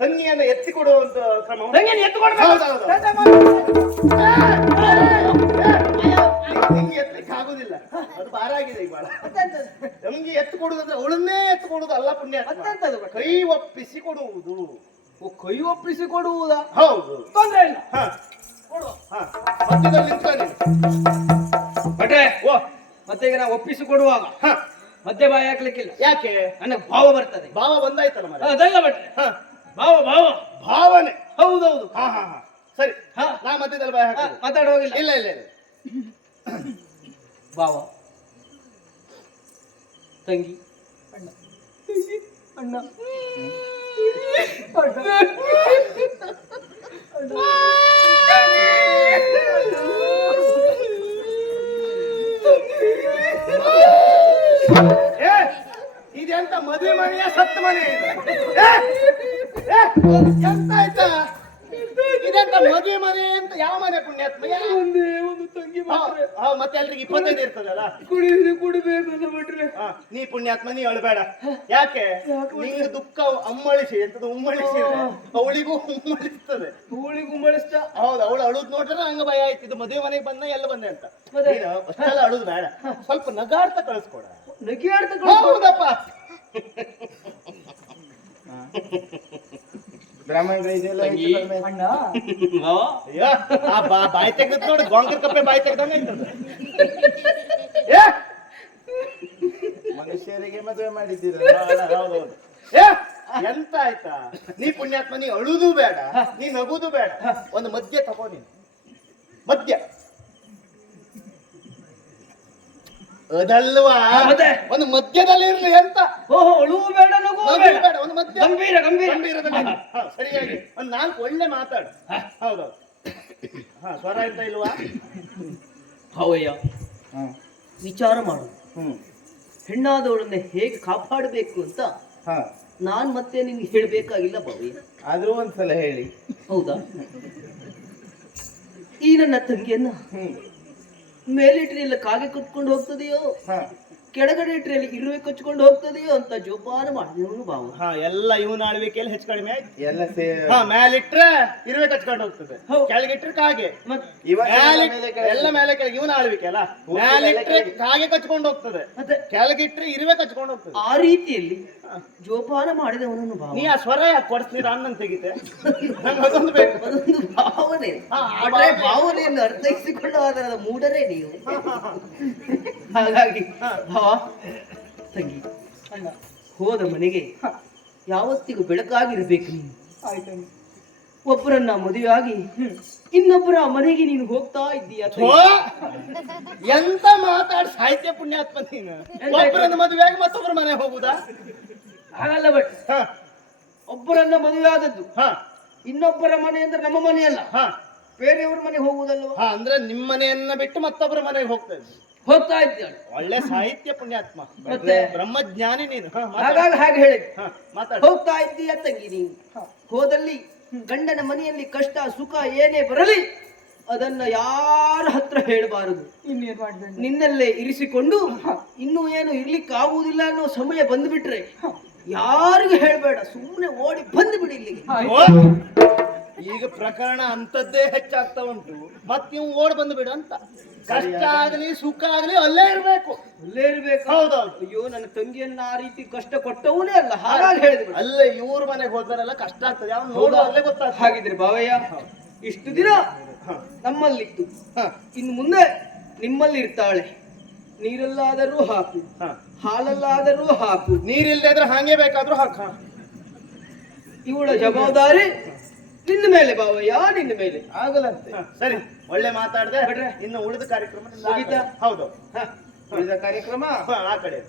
ತಂಗಿಯನ್ನು ಎತ್ತಿ ಕೊಡುವಂತ ಕ್ರಮ. ತಂಗಿ ಎತ್ತಲಿಕ್ಕೆ ಆಗುದಿಲ್ಲ. ಅದು ಭಾರ ಆಗಿದೆ ಈಗ ಬಹಳ. ತಂಗಿ ಎತ್ತು ಕೊಡುದಂದ್ರೆ ಅವಳನ್ನೇ ಎತ್ತು ಕೊಡುದು ಅಲ್ಲ ಪುಣ್ಯ. ಕೈ ಒಪ್ಪಿಸಿ ಕೊಡುವುದು. ಕೈ ಒಪ್ಪಿಸಿ ಕೊಡುವುದಾ? ಹೌದು. ತೊಂದ್ರೆ ಇಲ್ಲ. ಮಧ್ಯದಲ್ಲಿ ನಿಂತ್ಕೊಳ್ಳಿ. ಬಟ್ರೆ ಮತ್ತೆ ಈಗ ನಾವು ಒಪ್ಪಿಸಿ ಕೊಡುವಾಗ ಮಧ್ಯೆ ಬಾಯಿ ಹಾಕ್ಲಿಕ್ಕಿಲ್ಲ. ಯಾಕೆ? ನನಗೆ ಭಾವ ಬರ್ತದೆ. ಭಾವ ಬಂದಾಯ್ತಲ್ಲ ಮರ. ಅದಲ್ಲ ಬಟ್ರೆ ಭಾವ ಭಾವ ಭಾವನೆ. ಹೌದೌದು. ಸರಿ ನಾ ಮಧ್ಯದಲ್ಲಿ ಬಾಯಿ ಹಾಕ. ಮಾತಾಡುವಾಗಿಲ್ಲ. ಇಲ್ಲ ಇಲ್ಲ ಇಲ್ಲ. ಭಾವ ತಂಗಿ ಅಣ್ಣ ಅಣ್ಣ ಇದೆಂತ ಮದುವೆ ಮನೆಯ ಸತ್ತ ಮನೆ ಎಂತ ಆಯ್ತಾ? ಇದೆಂತ ಮದುವೆ ಮನೆ ಅಂತ ಯಾವ ಮನೆ ಪುಣ್ಯಾತ್ಮ? ಒಂದೇ ಒಂದು ತಂಗಿ ಮತ್ತೆ ಎಲ್ರಿಗೆ 25 ಇರ್ತದಲ್ಲ. ಕುಡಿಬೇಕಲ್ಲ ಬಿಟ್ರೆ ನೀ ಪುಣ್ಯಾತ್ಮ ನೀ ಅಳಬೇಡ. ಯಾಕೆ? ನಿಂಗೆ ದುಃಖ ಅಮ್ಮಳಿಸಿ ಎಂತದ್ದು ಉಮ್ಮಳಿಸಿ ಅವಳಿಗೂ ಉಮ್ಮಳಿಸ್ತದೆ. ಅವಳಿಗೂ ಉಮ್ಮಳಿಸ್ತಾ? ಹೌದು. ಅವಳು ಅಳುದ್ ನೋಡ್ರೆ ನಂಗೆ ಭಯ ಆಯ್ತು. ಇದು ಮದುವೆ ಮನೆಗೆ ಬಂದ ಎಲ್ಲ ಬಂದೆ ಅಂತ. ಅಷ್ಟೆಲ್ಲ ಅಳುದು ಬೇಡ. ಸ್ವಲ್ಪ ನಗಾಡ್ತಾ ಕಳಿಸ್ಕೊಡ. ನಗಿಯಾಡ್ತ ಹೌದಪ್ಪ. ಬ್ರಾಹ್ಮಣರು ಇದೆಲ್ಲ ಅಣ್ಣ ಅಯ್ಯೋ ಬಾಯಿ ತೆಗ್ದು ನೋಡಿ. ಗೋಂಗರ್ ಕಪ್ಪೆ ಬಾಯಿ ತೆಗ್ದಂಗ ಆಯ್ತದ. ಮನುಷ್ಯರಿಗೆ ಮದುವೆ ಮಾಡಿದ್ದೀರ. ಹೌದೌದು. ಎಂತ ಆಯ್ತಾ? ನೀ ಪುಣ್ಯಾತ್ಮ ನೀ ಅಳುದು ಬೇಡ, ನೀ ನಗುದು ಬೇಡ. ಒಂದು ಮದ್ಯ ತಗೋ ನೀನು. ಮದ್ಯ ಅದಲ್ವಾ? ಒಂದು ಮಧ್ಯದಲ್ಲಿ ಇರ್ಲಿ ಅಂತ. ಅಳುವು ಬೇಡ ನಗು ಬೇಡ. ಒಂದು ಮಧ್ಯ ಗಂಭೀರ ಗಂಭೀರ ಗಂಭೀರದಲ್ಲಿ ಸರಿಯಾಗಿ ಒಂದು 4 ಒಳ್ಳೆ ಮಾತಾಡು. ಹೌದೌದು. ಸ್ವರ ಅಂತ ಇಲ್ವಾ? ಭಾವಯ್ಯ ವಿಚಾರ ಮಾಡು. ಹೆಣ್ಣಾದವಳನ್ನ ಹೇಗೆ ಕಾಪಾಡಬೇಕು ಅಂತ ನಾನ್ ಮತ್ತೆ ನಿನ್ಗೆ ಹೇಳ್ಬೇಕಾಗಿಲ್ಲ ಭಾವಯ್ಯ. ಆದ್ರೂ ಒಂದ್ಸಲ ಹೇಳಿ. ಹೌದಾ? ಈ ನನ್ನ ತಂಗಿಯನ್ನ ಮೇಲಿಟ್ರಿಲ್ಲ ಕಾಗೆ ಕಟ್ಕೊಂಡು ಹೋಗ್ತದೆಯೋ ಕೆಳಗಡೆ ಇಟ್ಟರೆ ಅಲ್ಲಿ ಇರುವೆ ಕಚ್ಕೊಂಡು ಹೋಗ್ತದೆಯೋ ಅಂತ ಜೋಪಾನ ಮಾಡಿದವನು ಭಾವ. ಹಾ ಎಲ್ಲ ಇವನ ಆಳ್ವಿಕೆಯಲ್ಲಿ ಹೆಚ್ಚು ಕಡಿಮೆ ಆಯ್ತು. ಎಲ್ಲ ಸೇ ಹಾ ಮೇಲಿಟ್ರೆ ಇರುವೆ ಕಚ್ಕೊಂಡು ಹೋಗ್ತದೆ, ಹೌದು. ಕೆಳಗಿಟ್ರೆ ಕಾಗೆ. ಇವಾಗ ಎಲ್ಲ ಮೇಲೆ ಕೆಳಗೆ ಇವನ ಆಳ್ವಿಕೆ ಅಲ್ಲ. ಮೇಲಿಟ್ರೆ ಕಾಗೆ ಕಚ್ಕೊಂಡು ಹೋಗ್ತದೆ, ಮತ್ತೆ ಕೆಳಗಿಟ್ರೆ ಇರುವೆ ಕಚ್ಕೊಂಡು ಹೋಗ್ತದೆ. ಆ ರೀತಿಯಲ್ಲಿ ಜೋಪಾನ ಮಾಡಿದವನನ್ನು ಭಾವ. ನೀ ಆ ಸ್ವರ ಯಾಕೆ ಕೊಡಿಸ್ತೀರ ಅನ್ನಂತ ತೆಗಿತೆ, ನಂಗೆ ಅದೊಂದು ಬೇಕು. ಅದೊಂದು ಭಾವನೆ. ಹಾ, ಆ ಆದ್ರೆ ಭಾವನೆಯನ್ನು ಅರ್ಥೈಸಿಕೊಳ್ಳುವ ಮೂಢರೇ ನೀವು. ಹಾಗಾಗಿ ಭಾವ ತಂಗಿ ಅಣ್ಣ ಹೋದ ಮನೆಗೆ ಯಾವತ್ತಿಗೂ ಬೆಳಕಾಗಿರ್ಬೇಕು ನೀನು. ಆಯ್ತಣ್ಣ. ಒಬ್ಬರನ್ನ ಮದುವೆಯಾಗಿ ಇನ್ನೊಬ್ಬರ ಮನೆಗೆ ನೀನು ಹೋಗ್ತಾ ಇದ್ದೀಯ ಥೋ, ಎಂತ ಮಾತಾಡ್ ಸಾಹಿತ್ಯ ಪುಣ್ಯಾತ್ಮ ನೀನು. ಒಬ್ಬರನ್ನ ಮದುವೆಯಾಗಿ ಮತ್ತೊಬ್ಬರ ಮನೆ ಹೋಗುದಾ? ಹಾಗಲ್ಲ ಬಟ್ ಹಾ ಒಬ್ಬರನ್ನ ಮದುವೆ ಆದದ್ದು ಹಾ ಇನ್ನೊಬ್ಬರ ಮನೆ ಅಂದ್ರೆ ನಮ್ಮ ಮನೆಯಲ್ಲ, ಹಾ ಬೇರೆಯವ್ರ ಮನೆಗೆ ಹೋಗುವುದಲ್ವ. ಹಾ ಅಂದ್ರೆ ನಿಮ್ಮ ಮನೆಯನ್ನ ಬಿಟ್ಟು ಮತ್ತೊಬ್ಬರ ಮನೆಗೆ ಹೋಗ್ತಾ ಇದ್ದೆ. ಹೋಗ್ತಾ ಇದ್ದಾಳೆ. ಒಳ್ಳೆ ಸಾಹಿತ್ಯ ಪುಣ್ಯಾತ್ಮ, ಮತ್ತೆ? ಬ್ರಹ್ಮಜ್ಞಾನಿ ನೀನು. ಹಾ, ಮಾತಾಡು. ಹಾಗಾಗಿ ಹಾಗೆ ಹೇಳಿದ್ ಹಾ, ಮಾತಾಡು. ಹೋಗ್ತಾ ಇದ್ದೀಯ ತಂಗಿ ನೀನು. ಹೋದಲ್ಲಿ ಗಂಡನ ಮನೆಯಲ್ಲಿ ಕಷ್ಟ ಸುಖ ಏನೇ ಬರಲಿ ಅದನ್ನ ಯಾರ ಹತ್ರ ಹೇಳಬಾರದು. ಇನ್ನೇನ್ ಮಾಡಿದೆ ನಿನ್ನಲ್ಲೇ ಇರಿಸಿಕೊಂಡು ಇನ್ನೂ ಏನು ಇರ್ಲಿಕ್ಕೆ ಆಗುವುದಿಲ್ಲ ಅನ್ನೋ ಸಮಯ ಬಂದ್ಬಿಟ್ರೆ ಯಾರಿಗೂ ಹೇಳ್ಬೇಡ, ಸುಮ್ಮನೆ ಓಡಿ ಬಂದು ಬಿಡಿ ಇಲ್ಲಿಗೆ. ಓ, ಈಗ ಪ್ರಕರಣ ಅಂತದ್ದೇ ಹೆಚ್ಚಾಗ್ತಾ ಉಂಟು, ಮತ್ ನೀವು ಓಡ್ ಬಂದು ಬಿಡು ಅಂತ. ಕಷ್ಟ ಆಗಲಿ ಸುಖ ಆಗಲಿ ಅಲ್ಲೇ ಇರ್ಬೇಕು. ಅಲ್ಲೇ ಇರ್ಬೇಕು. ಹೌದೌದು. ಅಯ್ಯೋ ನನ್ನ ತಂಗಿಯನ್ನ ಆ ರೀತಿ ಕಷ್ಟ ಕೊಟ್ಟವನೇ ಅಲ್ಲ, ಹಾಗಾಗಿ ಹೇಳಿದ್ರು. ಅಲ್ಲೇ ಇವ್ರ ಮನೆಗೆ ಹೋದ್ರೆಲ್ಲ ಕಷ್ಟ ಆಗ್ತದೆ, ಅವ್ನು ನೋಡು ಅಲ್ಲೇ ಗೊತ್ತಾಗ್ತದೆ. ಹಾಗಿದ್ರೆ ಬಾವಯ್ಯ ಇಷ್ಟು ದಿನ ನಮ್ಮಲ್ಲಿತ್ತು, ಇನ್ನು ಮುಂದೆ ನಿಮ್ಮಲ್ಲಿ ಇರ್ತಾಳೆ. ನೀರಲ್ಲಾದರೂ ಹಾಕು, ಹಾಲಲ್ಲಾದರೂ ಹಾಕು, ನೀರಿಲ್ದೇ ಇದ್ರೆ ಹಾಗೆ ಬೇಕಾದ್ರೂ ಹಾಕ. ಇವಳ ಜವಾಬ್ದಾರಿ ನಿನ್ನ ಮೇಲೆ ಬಾವಯ್ಯ, ನಿನ್ನ ಮೇಲೆ. ಆಗಲಂತೆ. ಸರಿ, ಒಳ್ಳೆ ಮಾತಾಡ್ದೆ. ಬಿಡ್ರೆ? ಇನ್ನು ಉಳಿದ ಕಾರ್ಯಕ್ರಮ ಮುಗೀತಾ? ಹೌದು. ಉಳಿದ ಕಾರ್ಯಕ್ರಮ ಆ ಕಡೆ.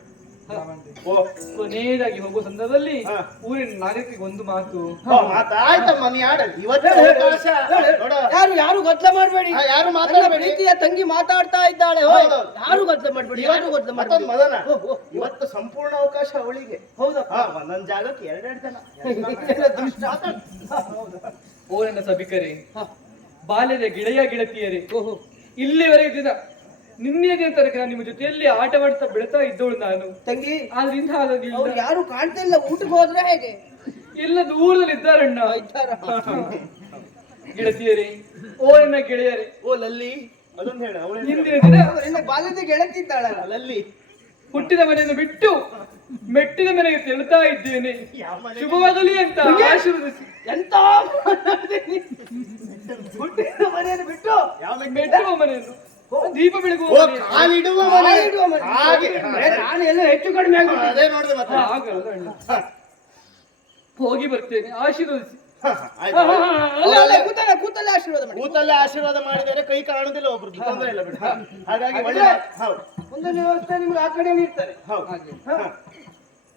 ಓ ಕೊನೆಯದಾಗಿ ಹೋಗುವ ಸಂದರ್ಭದಲ್ಲಿ ಹಾ. ಊರಿನ ನಾಗರಿಕರಿಗೆ ಒಂದು ಮಾತು. ಮಾತಾಯ್ತಮ್ಮ, ನೀ ಆಡ ಇವತ್ತೇ ಅವಕಾಶ. ನೋಡು. ಯಾರು ಗದ್ದಲ ಮಾಡಬೇಡಿ. ಹಾ, ಯಾರು ನನ್ನ ಮಾತಾಡ್ಬೇಡಿ. ಪ್ರೀತಿಯ ತಂಗಿ ಮಾತಾಡ್ತಾ ಇದ್ದಾಳೆ. ಹೋಯ್. ಹೌದೌದು. ಯಾರು ಗದ್ದಲ ಮಾಡಬೇಡಿ, ಯಾರು ಗದ್ದಲ ಮತ್ತೊಂದು ಮಾಡಬೇಡಿ. ಮದನ, ಇವತ್ತು ಸಂಪೂರ್ಣ ಅವಕಾಶ ಅವಳಿಗೆ. ಹೌದಪ್ಪ. ಹಾ, ಒಂದೊಂದ್ ಜಾಗಕ್ಕೆ ಎರಡೆರಡು ಜನ. ಓ ನನ್ನ ಸಭಿಕರೇ, ಬಾಲ್ಯದ ಗೆಳೆಯ ಗೆಳತಿಯರೇ, ಇಲ್ಲಿವರೆಗೆ ದಿನ ನಿನ್ನೆ ದಿನ ತನಕ ನಾನು ನಿಮ್ಮ ಜೊತೆಯಲ್ಲಿ ಆಟವಾಡ್ತಾ ಬೆಳ್ತಾ ಇದ್ದವಳು ನಾನು. ತಂಗಿ ಆದ್ರಿಂದ ಅವ್ರು ಹಾಗಾಗಿ ಯಾರು ಕಾಣ್ತಾ ಇಲ್ಲ, ಊಟಕ್ಕೆ ಹೋದ್ರೆ ಹೇಗೆ? ಎಲ್ಲ ದೂರದಲ್ಲಿ ಇದ್ದಾರಣ್ಣ. ಗೆಳತಿಯರೇ, ಓ ನನ್ನ ಗೆಳೆಯರೇ, ಓ ಲಲ್ಲಿ, ಅದೊಂದು ಹೇಳ. ಹಿಂದಿನ ದಿನ ಅವರೆಲ್ಲ ಬಾಲ್ಯದ ಗೆಳತಿದ್ದಾಳಲ್ಲ. ಲಲ್ಲಿ ಹುಟ್ಟಿದ ಮನೆಯನ್ನು ಬಿಟ್ಟು ಮೆಟ್ಟಿದ ಮನೆಗೆ ತೆರಳುತ್ತಾ ಇದ್ದೇನೆ. ಯಾವ ಮನೆ? ಶುಭವಾಗಲಿ ಅಂತ ಆಶೀರ್ವದಿಸಿ. ಎಂತ ಹುಟ್ಟಿದ ಮನೆಯನ್ನು ಬಿಟ್ಟು ಯಾವ ಮನೆ? ಮೆಟ್ಟುವ ಮನೆಯನ್ನು, ದೀಪ ಬೆಳಗುವ ಓ, ಮನೆಯನ್ನು. ಕಾಲಿಡುವ ಮನೆ. ಕಾಲಿಡುವ ಮನೆ. ಹಾಗೆ. ನಾನು ಎಲ್ಲ ಹೆಚ್ಚು ಕಡಿಮೆ ಆಗ್ಬಿಟ್ಟೆ. ಅದೇ ನೋಡಿದೆ ಮತ್ತೆ. ಹಾಗಲ್ಲ ಅಣ್ಣ. ಹೋಗಿ ಬರ್ತೇನೆ, ಆಶೀರ್ವದಿಸಿ. ಆಯ್ತು. ಅಲ್ಲ, ಅಲ್ಲ, ಕೂತಲ್ಲೇ ಆಶೀರ್ವಾದ ಮಾಡಿ. ಕೂತಲ್ಲೇ ಆಶೀರ್ವಾದ ಮಾಡಿದರೆ ಕೈ ಕಾಣುದಿಲ್ಲ ಒಬ್ರದ್ದು, ತೊಂದರೆ ಇಲ್ಲ ಬಿಡು. ಹಾಗಾಗಿ ಒಳ್ಳೆ ಹೌದು ಮುಂದಿನ ವ್ಯವಸ್ಥೆ ನಿಮ್ಗೆ ಆ ಕಡೆ ಇರ್ತಾರೆ. ಹೌದು.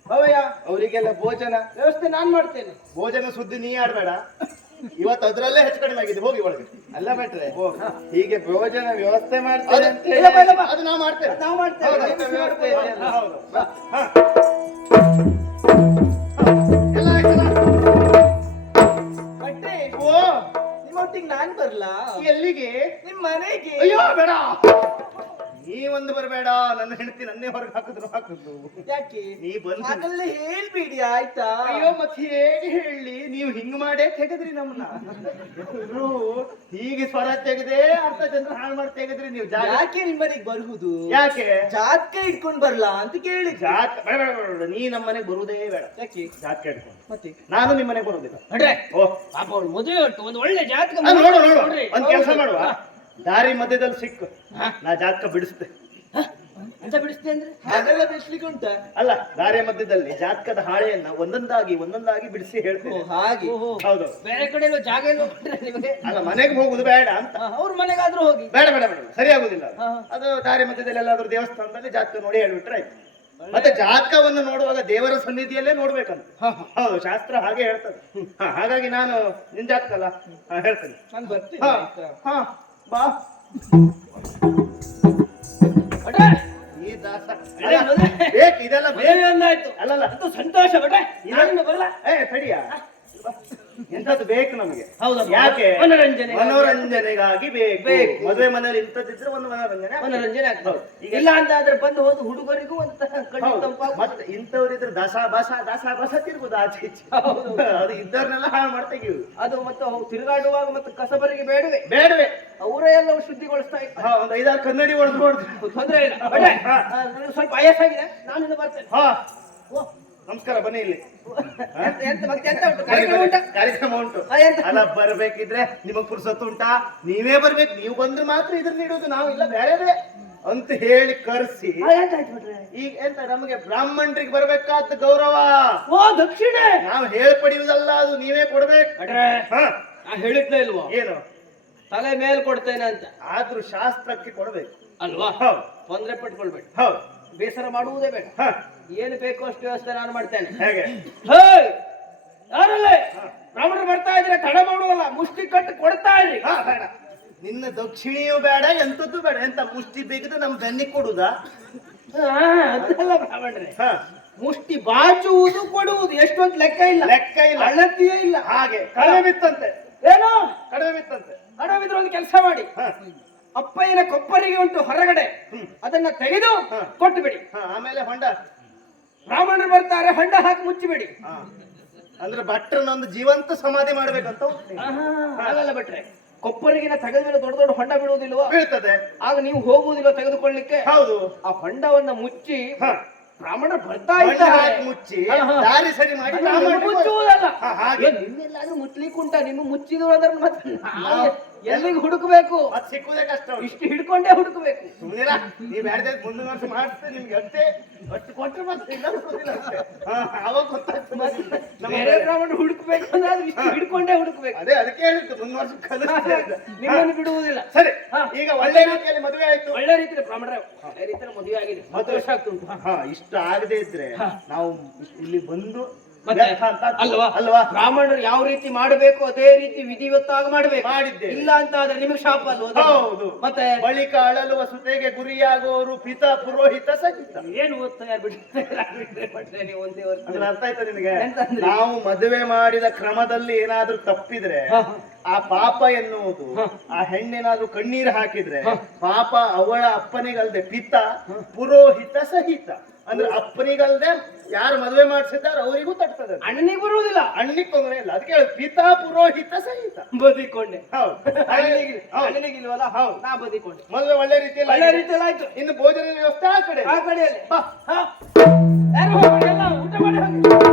ಭವಯ್ಯ ಅವರಿಗೆಲ್ಲ ಭೋಜನ ವ್ಯವಸ್ಥೆ ನಾನ್ ಮಾಡ್ತೇನೆ. ಭೋಜನ ಸುದ್ದಿ ನೀ ಆಡ್ಬೇಡ, ಇವತ್ತು ಅದ್ರಲ್ಲೇ ಹೆಚ್ಚು ಕಡಿಮೆ ಆಗಿದೆ. ಹೋಗಿ ಒಳಗೆ. ಅಲ್ಲ ಭಟ್ರೆ, ಹೀಗೆ ಭೋಜನ ವ್ಯವಸ್ಥೆ ಮಾಡ್ತಾರೆ ಅದು- ಅಂತ ಇಲ್ಲಪ್ಪ, ಇಲ್ಲಪ್ಪ. ಅದು ನಾವು ಮಾಡ್ತೇವೆ. ನಾವು ಮಾಡ್ತೇವೆ. ಹೌದು, ವ್ಯವಸ್ಥೆ ವ್ಯವಸ್ಥೆ ಮಾಡ್ತೇವೆ. ಇದೆಯಲ್ಲ. ಹೌದು. ಹಾ. ಎಲ್ಲ ಆಯ್ತಲ್ಲ? ಬಟ್ಟೆ ಓ, ನಿಮ್ಮೊಟ್ಟಿಗೆ ನಾನ್ ಬರ್ಲಾ? ಎಲ್ಲಿಗೆ? ನಿಮ್ ಮನೆಗೆ. ಅಯ್ಯೋ ಬೇಡ, ನೀ ಒಂದು ಬರಬೇಡ. ನನ್ನ ಹೆಂಡತಿ ನನ್ನೇ ಹೊರಗೆ ಹಾಕಿದ್ರು ಹಾಕುದು. ಯಾಕೆ? ನೀ ಬಂದು ಹಾಗಲ್ಲ ಹೇಳ್ಬೇಡಿ ಆಯ್ತಾ? ಅಯ್ಯೋ ಮತ್ತೆ ಹೇಗೆ ಹೇಳಿ, ನೀವು ಹಿಂಗ್ ಮಾಡೇ ತೆಗೆದ್ರಿ ನಮ್ಮನ್ನ. ಎಲ್ರೂ ಹೀಗೆ ಸ್ವರ ತೆಗೆದೇ ಅರ್ಧ ಜನರು ಹಾಳು ಮಾಡಿ ತೆಗೆದ್ರಿ ನೀವು. ಯಾಕೆ ನಿಮ್ಮನೆಗೆ ಬರುವುದು? ಯಾಕೆ? ಜಾತಕ ಇಟ್ಕೊಂಡ್ ಬರ್ಲಾ ಅಂತ ಕೇಳಿ. ಜಾತ್ ಬೇಡ ಬೇಡ ಬೇಡ ಬೇಡ. ನೀ ನಮ್ಮನೆಗೆ ಬರುವುದೇ ಬೇಡ. ಯಾಕೆ? ಜಾತ್ಕ ಹಿಡ್ಕೊಂಡು ಮತ್ತೆ ನಾನು ನಿಮ್ಮನೆಗೆ ಬರುವುದಿಲ್ಲ. ನಡ್ರೆ. ಓ, ಪಾಪ ಅವ್ಳು ಮದುವೆ ಉಂಟು, ಒಂದು ಒಳ್ಳೆ ಜಾತಕ ನೋಡು ನೋಡು, ನೋಡ್ರಿ. ಒಂದ್ ಕೆಲಸ ಮಾಡುವ, ದಾರಿ ಮಧ್ಯದಲ್ಲಿ ಸಿಕ್ಕು ನಾ ಜಾತಕ ಬಿಡಿಸ್ತೆ. ಅಂತ ಬಿಡಿಸ್ತೆ ಅಂದ್ರೆ ಹಾಗೆಲ್ಲ ಬಿಡಿಸ್ಲಿಕ್ಕೆ ಉಂಟ? ಅಲ್ಲ, ದಾರಿಯ ಮಧ್ಯದಲ್ಲಿ ಜಾತಕದ ಹಾಳೆಯನ್ನ ಒಂದೊಂದಾಗಿ ಬಿಡಿಸಿ ಹೇಳ್ತೇನೆ. ಹಾಗೆ. ಹೌದು. ಬೇರೆ ಕಡೆ ಎಲ್ಲೋ ಜಾಗ ಎಲ್ಲ ಕೊಟ್ರೆ ನಿಮಗೆ? ಅಲ್ಲ, ಮನೆಗೆ ಹೋಗುದು ಬೇಡ ಅಂತ. ಅವ್ರ ಮನೆಗಾದ್ರೂ ಹೋಗಿ. ಬೇಡ ಬೇಡ ಬೇಡ, ಸರಿ ಆಗುದಿಲ್ಲ ಅದು. ಹಾ. ಅದು ದಾರಿ ಮಧ್ಯದಲ್ಲಿ ಎಲ್ಲಾದ್ರೂ ದೇವಸ್ಥಾನದಲ್ಲಿ ಜಾತಕ ನೋಡಿ ಹೇಳ್ಬಿಟ್ರೆ ಆಯ್ತು. ಮತ್ತೆ ಜಾತಕವನ್ನು ನೋಡುವಾಗ ದೇವರ ಸನ್ನಿಧಿಯಲ್ಲೇ ನೋಡ್ಬೇಕಂತ. ಹೌದು, ಶಾಸ್ತ್ರ ಹಾಗೆ ಹೇಳ್ತದೆ. ಹಾಗಾಗಿ ನಾನು ನಿನ್ ಜಾತಕ ಅಲ್ಲ ಹೇಳ್ತೇನೆ. ನಾನು ಬರ್ತೀನಿ. ಹಾ, ಆಯ್ತಾ? ಹಾ, ಬಾ. ಭಟ್ರೆ, ಈ ದಾಸ ಅದೇ ಮದುವೆ. ಬೇಕು ಇದೆಲ್ಲ ಬೇಕು. ಬೇರೆ ಒಂದಾಯ್ತು. ಅಲ್ಲಲ್ಲ, ಅದು ಸಂತೋಷ ಭಟ್ರೆ. ನಾನು ಬರಲ್ಲ. ತಡಿಯ ಎಂತದ್ದು ಬೇಕು ನಮಗೆ. ಹೌದಪ್ಪ. ಯಾಕೆ? ಮನೋರಂಜನೆ. ಮನೋರಂಜನೆಗಾಗಿ ಬೇಕು. ಬೇಕು. ಮದುವೆ ಮನೆಯಲ್ಲಿ ಇಂಥದ್ದಿದ್ರೆ ಒಂದು ಮನೋರಂಜನೆ ಆಗ್ತದೆ. ಮನೋರಂಜನೆ ಆಗ್ತದೆ. ಈಗ ಇಲ್ಲ ಅಂತ ಆದ್ರೆ ಬಂದು ಹೋದ ಹುಡುಗರಿಗೂ ಒಂದು ಕಣ್ಣು ಹೌದು. ತಂಪಾಗುತ್ತೆ. ಮತ್ತೆ ಇಂಥವ್ರಿದ್ರೆ ದಸ ಬಸ ತಿರುಗುದು ಆಚೆ ಈಚೆ. ಅದು ಇದ್ದವ್ರನ್ನೆಲ್ಲ ಹಾಳು ಮಾಡ್ತಾ ತೆಗೆಯುದು. ಅದು ಮತ್ತೆ ತಿರುಗಾಡುವಾಗ ಮತ್ತೆ ಕಸಬರಿಗೆ ಬೇಡವೇ ಅವರೇ ಎಲ್ಲ ಶುದ್ಧಿಗೊಳಿಸ್ತಾ ಇದ್ದಾರೆ. ಒಂದು 5-6 ಕನ್ನಡಿ ಹೊಡೆದು ನೋಡಿದ್ರು ತೊಂದ್ರೆ ಇಲ್ಲ. ಬಡೆ, ನನಗೆ ಸ್ವಲ್ಪ ಆಯಾಸಾಗಿದೆ, ನಾನು ಇನ್ನು ಬರ್ತೇನೆ. ಹಾ ಓ, ನಮಸ್ಕಾರ, ಬನ್ನಿ ಇಲ್ಲಿ. ಮತ್ತೆ ಎಂತ ಉಂಟು? ಕಾರ್ಯಕ್ರಮ ಉಂಟಾ? ಕಾರ್ಯಕ್ರಮ ಉಂಟು. ಎಂತ? ಅಲ್ಲ, ಬರ್ಬೇಕಿದ್ರೆ ನಿಮಗ್ ಪುರ್ಸೊತ್ತು ಉಂಟಾ? ನೀವೇ ಬರ್ಬೇಕು. ನೀವು ಬಂದ್ರೆ ಮಾತ್ರ ಇದನ್ನ ನೀಡುದು, ನಾವು ಇಲ್ಲ ಬೇರೆ ಅಂತ ಹೇಳಿ ಕರ್ಸಿ. ಎಂತ ಆಯ್ತು ಬಿಟ್ರೆ? ಈಗ ಎಂತ ನಮಗೆ ಬ್ರಾಹ್ಮಣರಿಗೆ ಬರ್ಬೇಕಾದ ಗೌರವ. ಓ, ದಕ್ಷಿಣೆ ನಾವು ಹೇಳಿ ಪಡೆಯುವುದಲ್ಲ, ಅದು ನೀವೇ ಕೊಡ್ಬೇಕು. ನಾ ಹೇಳಿದ್ಲೇ ಇಲ್ವಾ ಏನು? ತಲೆ ಮೇಲೆ ಕೊಡ್ತೇನೆ ಅಂತ. ಆದ್ರೂ ಶಾಸ್ತ್ರಕ್ಕೆ ಕೊಡ್ಬೇಕು ಅಲ್ವಾ? ಹೌದು ತೊಂದರೆ ಪಟ್ಕೊಳ್ಬೇಡಿ, ಹೌದು. ಬೇಸರ ಮಾಡುವುದೇ ಬೇಡ. ಹ, ಏನು ಬೇಕೋ ಅಷ್ಟು ವ್ಯವಸ್ಥೆ ನಾನು ಮಾಡ್ತೇನೆ. ಹೇಗೆ? ಯಾರಲ್ಲೇ ಬ್ರಾಹ್ಮಣರು ಬರ್ತಾ ಇದ್ರೆ ತಡ ಮಾಡುವಲ್ಲ, ಮುಷ್ಟಿ ಕಟ್ಟು ಕೊಡ್ತಾ ಇದ್ರಿ. ಹ, ಬೇಡ. ನಿನ್ನ ದಕ್ಷಿಣೆಯೂ ಬೇಡ, ಎಂತದ್ದು ಬೇಡ. ಎಂತ ಮುಷ್ಟಿ ಬೇಕಿದ್ರೆ ನಮ್ ಬೆನ್ನಿಗೆ ಕೊಡುದಾ? ಅದಲ್ಲ ಬ್ರಾಹ್ಮಣರೇ, ಹ, ಮುಷ್ಟಿ ಬಾಚುವುದು ಕೊಡುವುದು ಎಷ್ಟು ಅಂತ ಲೆಕ್ಕ ಇಲ್ಲ, ಲೆಕ್ಕ ಇಲ್ಲ, ಅಳತಿಯೇ ಇಲ್ಲ. ಹಾಗೆ ಕಡಿಮೆ ಬಿತ್ತಂತೆ. ಏನು ಕಡಿಮೆ ಬಿತ್ತಂತೆ. ಹಣವಿದ್ರೆ ಒಂದು ಕೆಲಸ ಮಾಡಿ, ಹ, ಅಪ್ಪಯ್ಯನ ಕೊಪ್ಪರಿಗೆ ಉಂಟು ಹೊರಗಡೆ, ಅದನ್ನ ತೆಗೆದು ಹ. ಕೊಟ್ಟು ಬಿಡಿ. ಹ, ಆಮೇಲೆ ಹೊಂಡ. ಬ್ರಾಹ್ಮಣರು ಬರ್ತಾರೆ, ಹೊಂಡ ಹಾಕಿ ಮುಚ್ಚಿಬಿಡಿ. ಹ, ಅಂದ್ರೆ ಭಟ್ರನ್ನೊಂದು ಜೀವಂತ ಸಮಾಧಿ ಮಾಡ್ಬೇಕಂತ ಉಂಟು. ಹಾಗಲ್ಲ ಬಿಟ್ರೆ ಕೊಪ್ಪರಿಗಿನ ತೆಗೆದ ಮೇಲೆ ದೊಡ್ಡ ದೊಡ್ಡ ಹೊಂಡ ಬೀಳುವುದಿಲ್ವಾ? ಬೀಳ್ತದೆ. ಆಗ ನೀವು ಹೋಗುವುದಿಲ್ಲ ತೆಗೆದುಕೊಳ್ಳಿಕ್ಕೆ. ಹೌದು. ಆ ಹೊಂಡವನ್ನ ಮುಚ್ಚಿ ಹ, ಬ್ರಾಹ್ಮಣರು ಬರ್ತಾ ಹೊಂಡ ಇದ್ದಾರೆ. ಹಾಕಿ ಮುಚ್ಚಿ ಹ, ಹ. ದಾರಿ ಸರಿ ಮಾಡಿ ಅದು ಬ್ರಾಹ್ಮಣರಿಗೆ ನಿಮ್ಗೆ ಮುಚ್ಚುವುದಲ್ಲ. ಹ, ಹಾಗೆ. ನಿಮ್ಮೆಲ್ಲಾದ್ರೂ ಮುಚ್ಲಿಕ್ಕೆ ಉಂಟ? ನಿಮ್ಮ ಮುಚ್ಚಿದ್ರು ಅದರ ಮತ್ತೆ ನಾವು ಎಲ್ಲಿಗೆ ಹುಡುಕಬೇಕು? ಮತ್ ಸಿಕ್ಕುದೇ ಕಷ್ಟ ಉಂಟು. ಇಷ್ಟು ಹಿಡ್ಕೊಂಡೇ ಹುಡುಕಬೇಕು. ಸುಮ್ಮನಿರ, ನೀವ್ ಬ್ಯಾಡ್ದೆ ಮುಂದಿನ ವರ್ಷ ಮಾಡ್ತೇನೆ ನಿಮ್ಗೆ ಅಷ್ಟೇ. ಒಟ್ಟು ಕೊಟ್ಟರೆ ಮತ್ತೆ ಇಲ್ಲ ಕೊಡುದಿಲ್ಲ ಅಷ್ಟೇ. ಹ, ಅವಾಗ ಗೊತ್ತಾಗ್ತದೆ ನಮ್ಮ ಬೇರೆ ಬ್ರಾಹ್ಮಣರು ಹುಡುಕ್ಬೇಕು ಅಂದ್ರೆ ಅದು ಇಷ್ಟು ಹಿಡ್ಕೊಂಡೇ ಹುಡುಕ್ಬೇಕು. ಅದೇ ಅದಕ್ಕೆ ಹೇಳಿದ್ದು ಮುಂದಿನ ವರ್ಷ ಕಲಿಸ್ತೇನೆ. ನಿಮ್ಮನ್ನು ಬಿಡುವುದಿಲ್ಲ. ಸರಿ, ಹ. ಈಗ ಒಳ್ಳೆ ರೀತಿಯಲ್ಲಿ ಮದುವೆ ಆಯ್ತು. ಒಳ್ಳೆ ರೀತಿಯಲ್ಲಿ ಬ್ರಾಹ್ಮಣರೇ ಒಳ್ಳೆ ರೀತಿಯಲ್ಲಿ ಮದುವೆ ಆಗಿದೆ, 10 ವರ್ಷ ಆಗ್ತುಂಟು. ಹ, ಇಷ್ಟ ಆಗದೆ ಇದ್ರೆ ನಾವು ಇಲ್ಲಿ ಬಂದು ಮತ್ತೆ ವ್ಯರ್ಥ ಅಂತ ಆಗ್ತದೆ. ಅಲ್ವಾ? ಅಲ್ವಾ? ಬ್ರಾಹ್ಮಣರು ಯಾವ ರೀತಿ ಮಾಡಬೇಕು ಅದೇ ರೀತಿ ವಿಧಿವತ್ತಾಗಿ ಮಾಡಬೇಕು. ಮಾಡಿದ್ದೇವೆ. ಇಲ್ಲ ಅಂತ ಆದ್ರೆ ನಿಮಗೆ ಶಾಪ ಅಲ್ವಾ ಅದು? ಹೌದು. ಮತ್ತೆ ಬಳಿಕ ಅಳಲುವ ಸುತೆಗೆ ಗುರಿಯಾಗುವವರು ಪಿತ ಪುರೋಹಿತ ಸಹಿತ. ಏನು ಓದ್ತಾ ಬಿಟ್ರೆ ನೀವು ಒಂದೇ ವರ್ಷ ಅಂದ್ರೆ ಅರ್ಥ ಆಯ್ತಾ ನಿನಗೆ? ಎಂತ ಅಂದ್ರೆ? ನಾವು ಮದುವೆ ಮಾಡಿದ ಕ್ರಮದಲ್ಲಿ ಏನಾದ್ರೂ ತಪ್ಪಿದ್ರೆ ಆ ಪಾಪ ಎನ್ನುವುದು, ಆ ಹೆಣ್ಣೇನಾದ್ರೂ ಕಣ್ಣೀರು ಹಾಕಿದ್ರೆ ಪಾಪ ಅವಳ ಅಪ್ಪನಿಗಲ್ದೆ ಪಿತ ಪುರೋಹಿತ ಸಹಿತ. ಅಂದ್ರೆ ಅಪ್ಪನಿಗಲ್ದೆ ಯಾರು ಮದುವೆ ಮಾಡಿಸಿದ್ದಾರೆ ಅವರಿಗೂ ತಟ್ತದೆ. ಅಣ್ಣನಿಗೆ ಬರುವುದಿಲ್ಲ, ಅಣ್ಣಿಗೆ ತೊಂದರೆ ಇಲ್ಲ. ಅದಕ್ಕೆ ಪಿತ ಪುರೋಹಿತ ಸಹಿತ. ಬದಿಕೊಂಡೆ. ಹೌದು. ಅಣ್ಣನಿಗಿಲ್ವಲ್ಲ? ಹೌದು. ನಾ ಬದಿಕೊಂಡೆ. ಮದುವೆ ಒಳ್ಳೆ ರೀತಿಯಲ್ಲಿ ಒಳ್ಳೆ ಆಗಿದೆ. ರೀತಿಯಲ್ಲಿ ಆಯ್ತು. ಇನ್ನು ಭೋಜನ ವ್ಯವಸ್ಥೆ ಆ ಕಡೆ. ಆ ಕಡೆಯಲ್ಲಿ ಬಾ. ಯಾರು ಹೋಗ್ಬೇಡಿ, ಎಲ್ಲ ಊಟ ಮಾಡಿ ಹೋಗಿ.